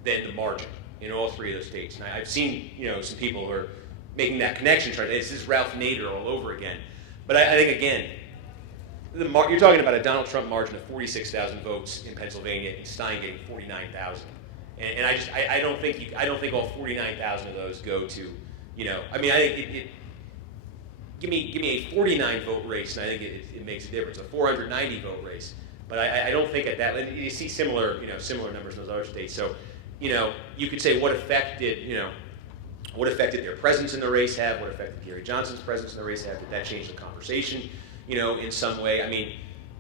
than the margin in all three of those states. And I've seen, some people who are making that connection, trying to, this is Ralph Nader all over again. But I think, again, you're talking about a Donald Trump margin of 46,000 votes in Pennsylvania and Stein getting 49,000. And I don't think all 49,000 of those go to, I think give me a 49 vote race, and I think it makes a difference. A 490 vote race. But I don't think at that, you see similar numbers in those other states. So, you could say what effect did their presence in the race have? What effect did Gary Johnson's presence in the race have? Did that change the conversation, in some way? I mean,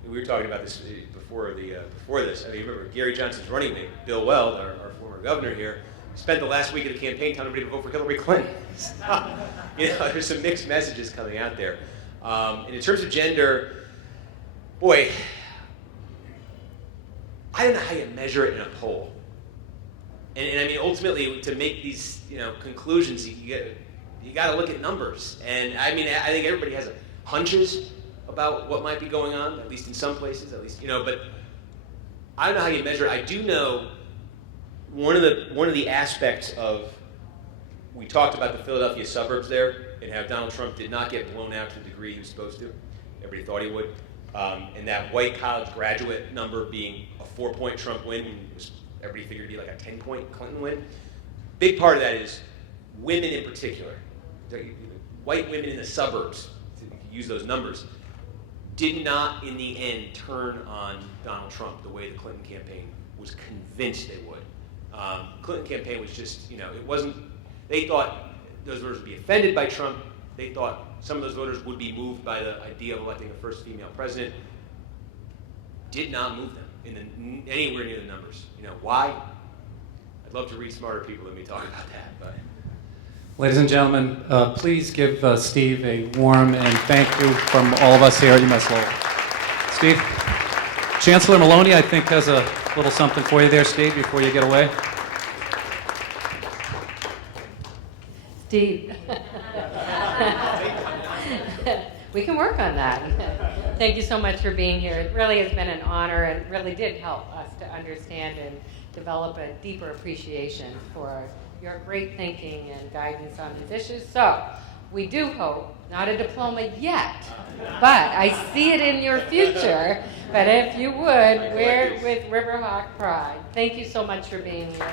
we were talking about this before this. I mean, remember Gary Johnson's running mate, Bill Weld, our former governor here, spent the last week of the campaign telling everybody to vote for Hillary Clinton. There's some mixed messages coming out there. And in terms of gender, boy, I don't know how you measure it in a poll. And I mean, ultimately, to make these conclusions, you got to look at numbers. And I mean, I think everybody has hunches about what might be going on, at least in some places, but I don't know how you measure it. I do know one of the aspects of, we talked about the Philadelphia suburbs there and how Donald Trump did not get blown out to the degree he was supposed to. Everybody thought he would. And that white college graduate number being a 4-point Trump win, everybody figured it'd be like a 10-point Clinton win. Big part of that is women in particular, white women in the suburbs, to use those numbers, did not in the end turn on Donald Trump the way the Clinton campaign was convinced they would. Clinton campaign was just, it wasn't, they thought those voters would be offended by Trump, they thought some of those voters would be moved by the idea of electing a first female president. Did not move them anywhere near the numbers. You know, why? I'd love to read smarter people than me talk about that, but. Ladies and gentlemen, please give Steve a warm and thank you from all of us here at UMass Lowell. Steve, Chancellor Maloney, I think, has a little something for you there, Steve, before you get away. Steve. We can work on that. Thank you so much for being here. It really has been an honor and really did help us to understand and develop a deeper appreciation for your great thinking and guidance on these issues. So we do hope, not a diploma yet, but I see it in your future, but if you would, wear it with Riverhawk pride. Thank you so much for being here.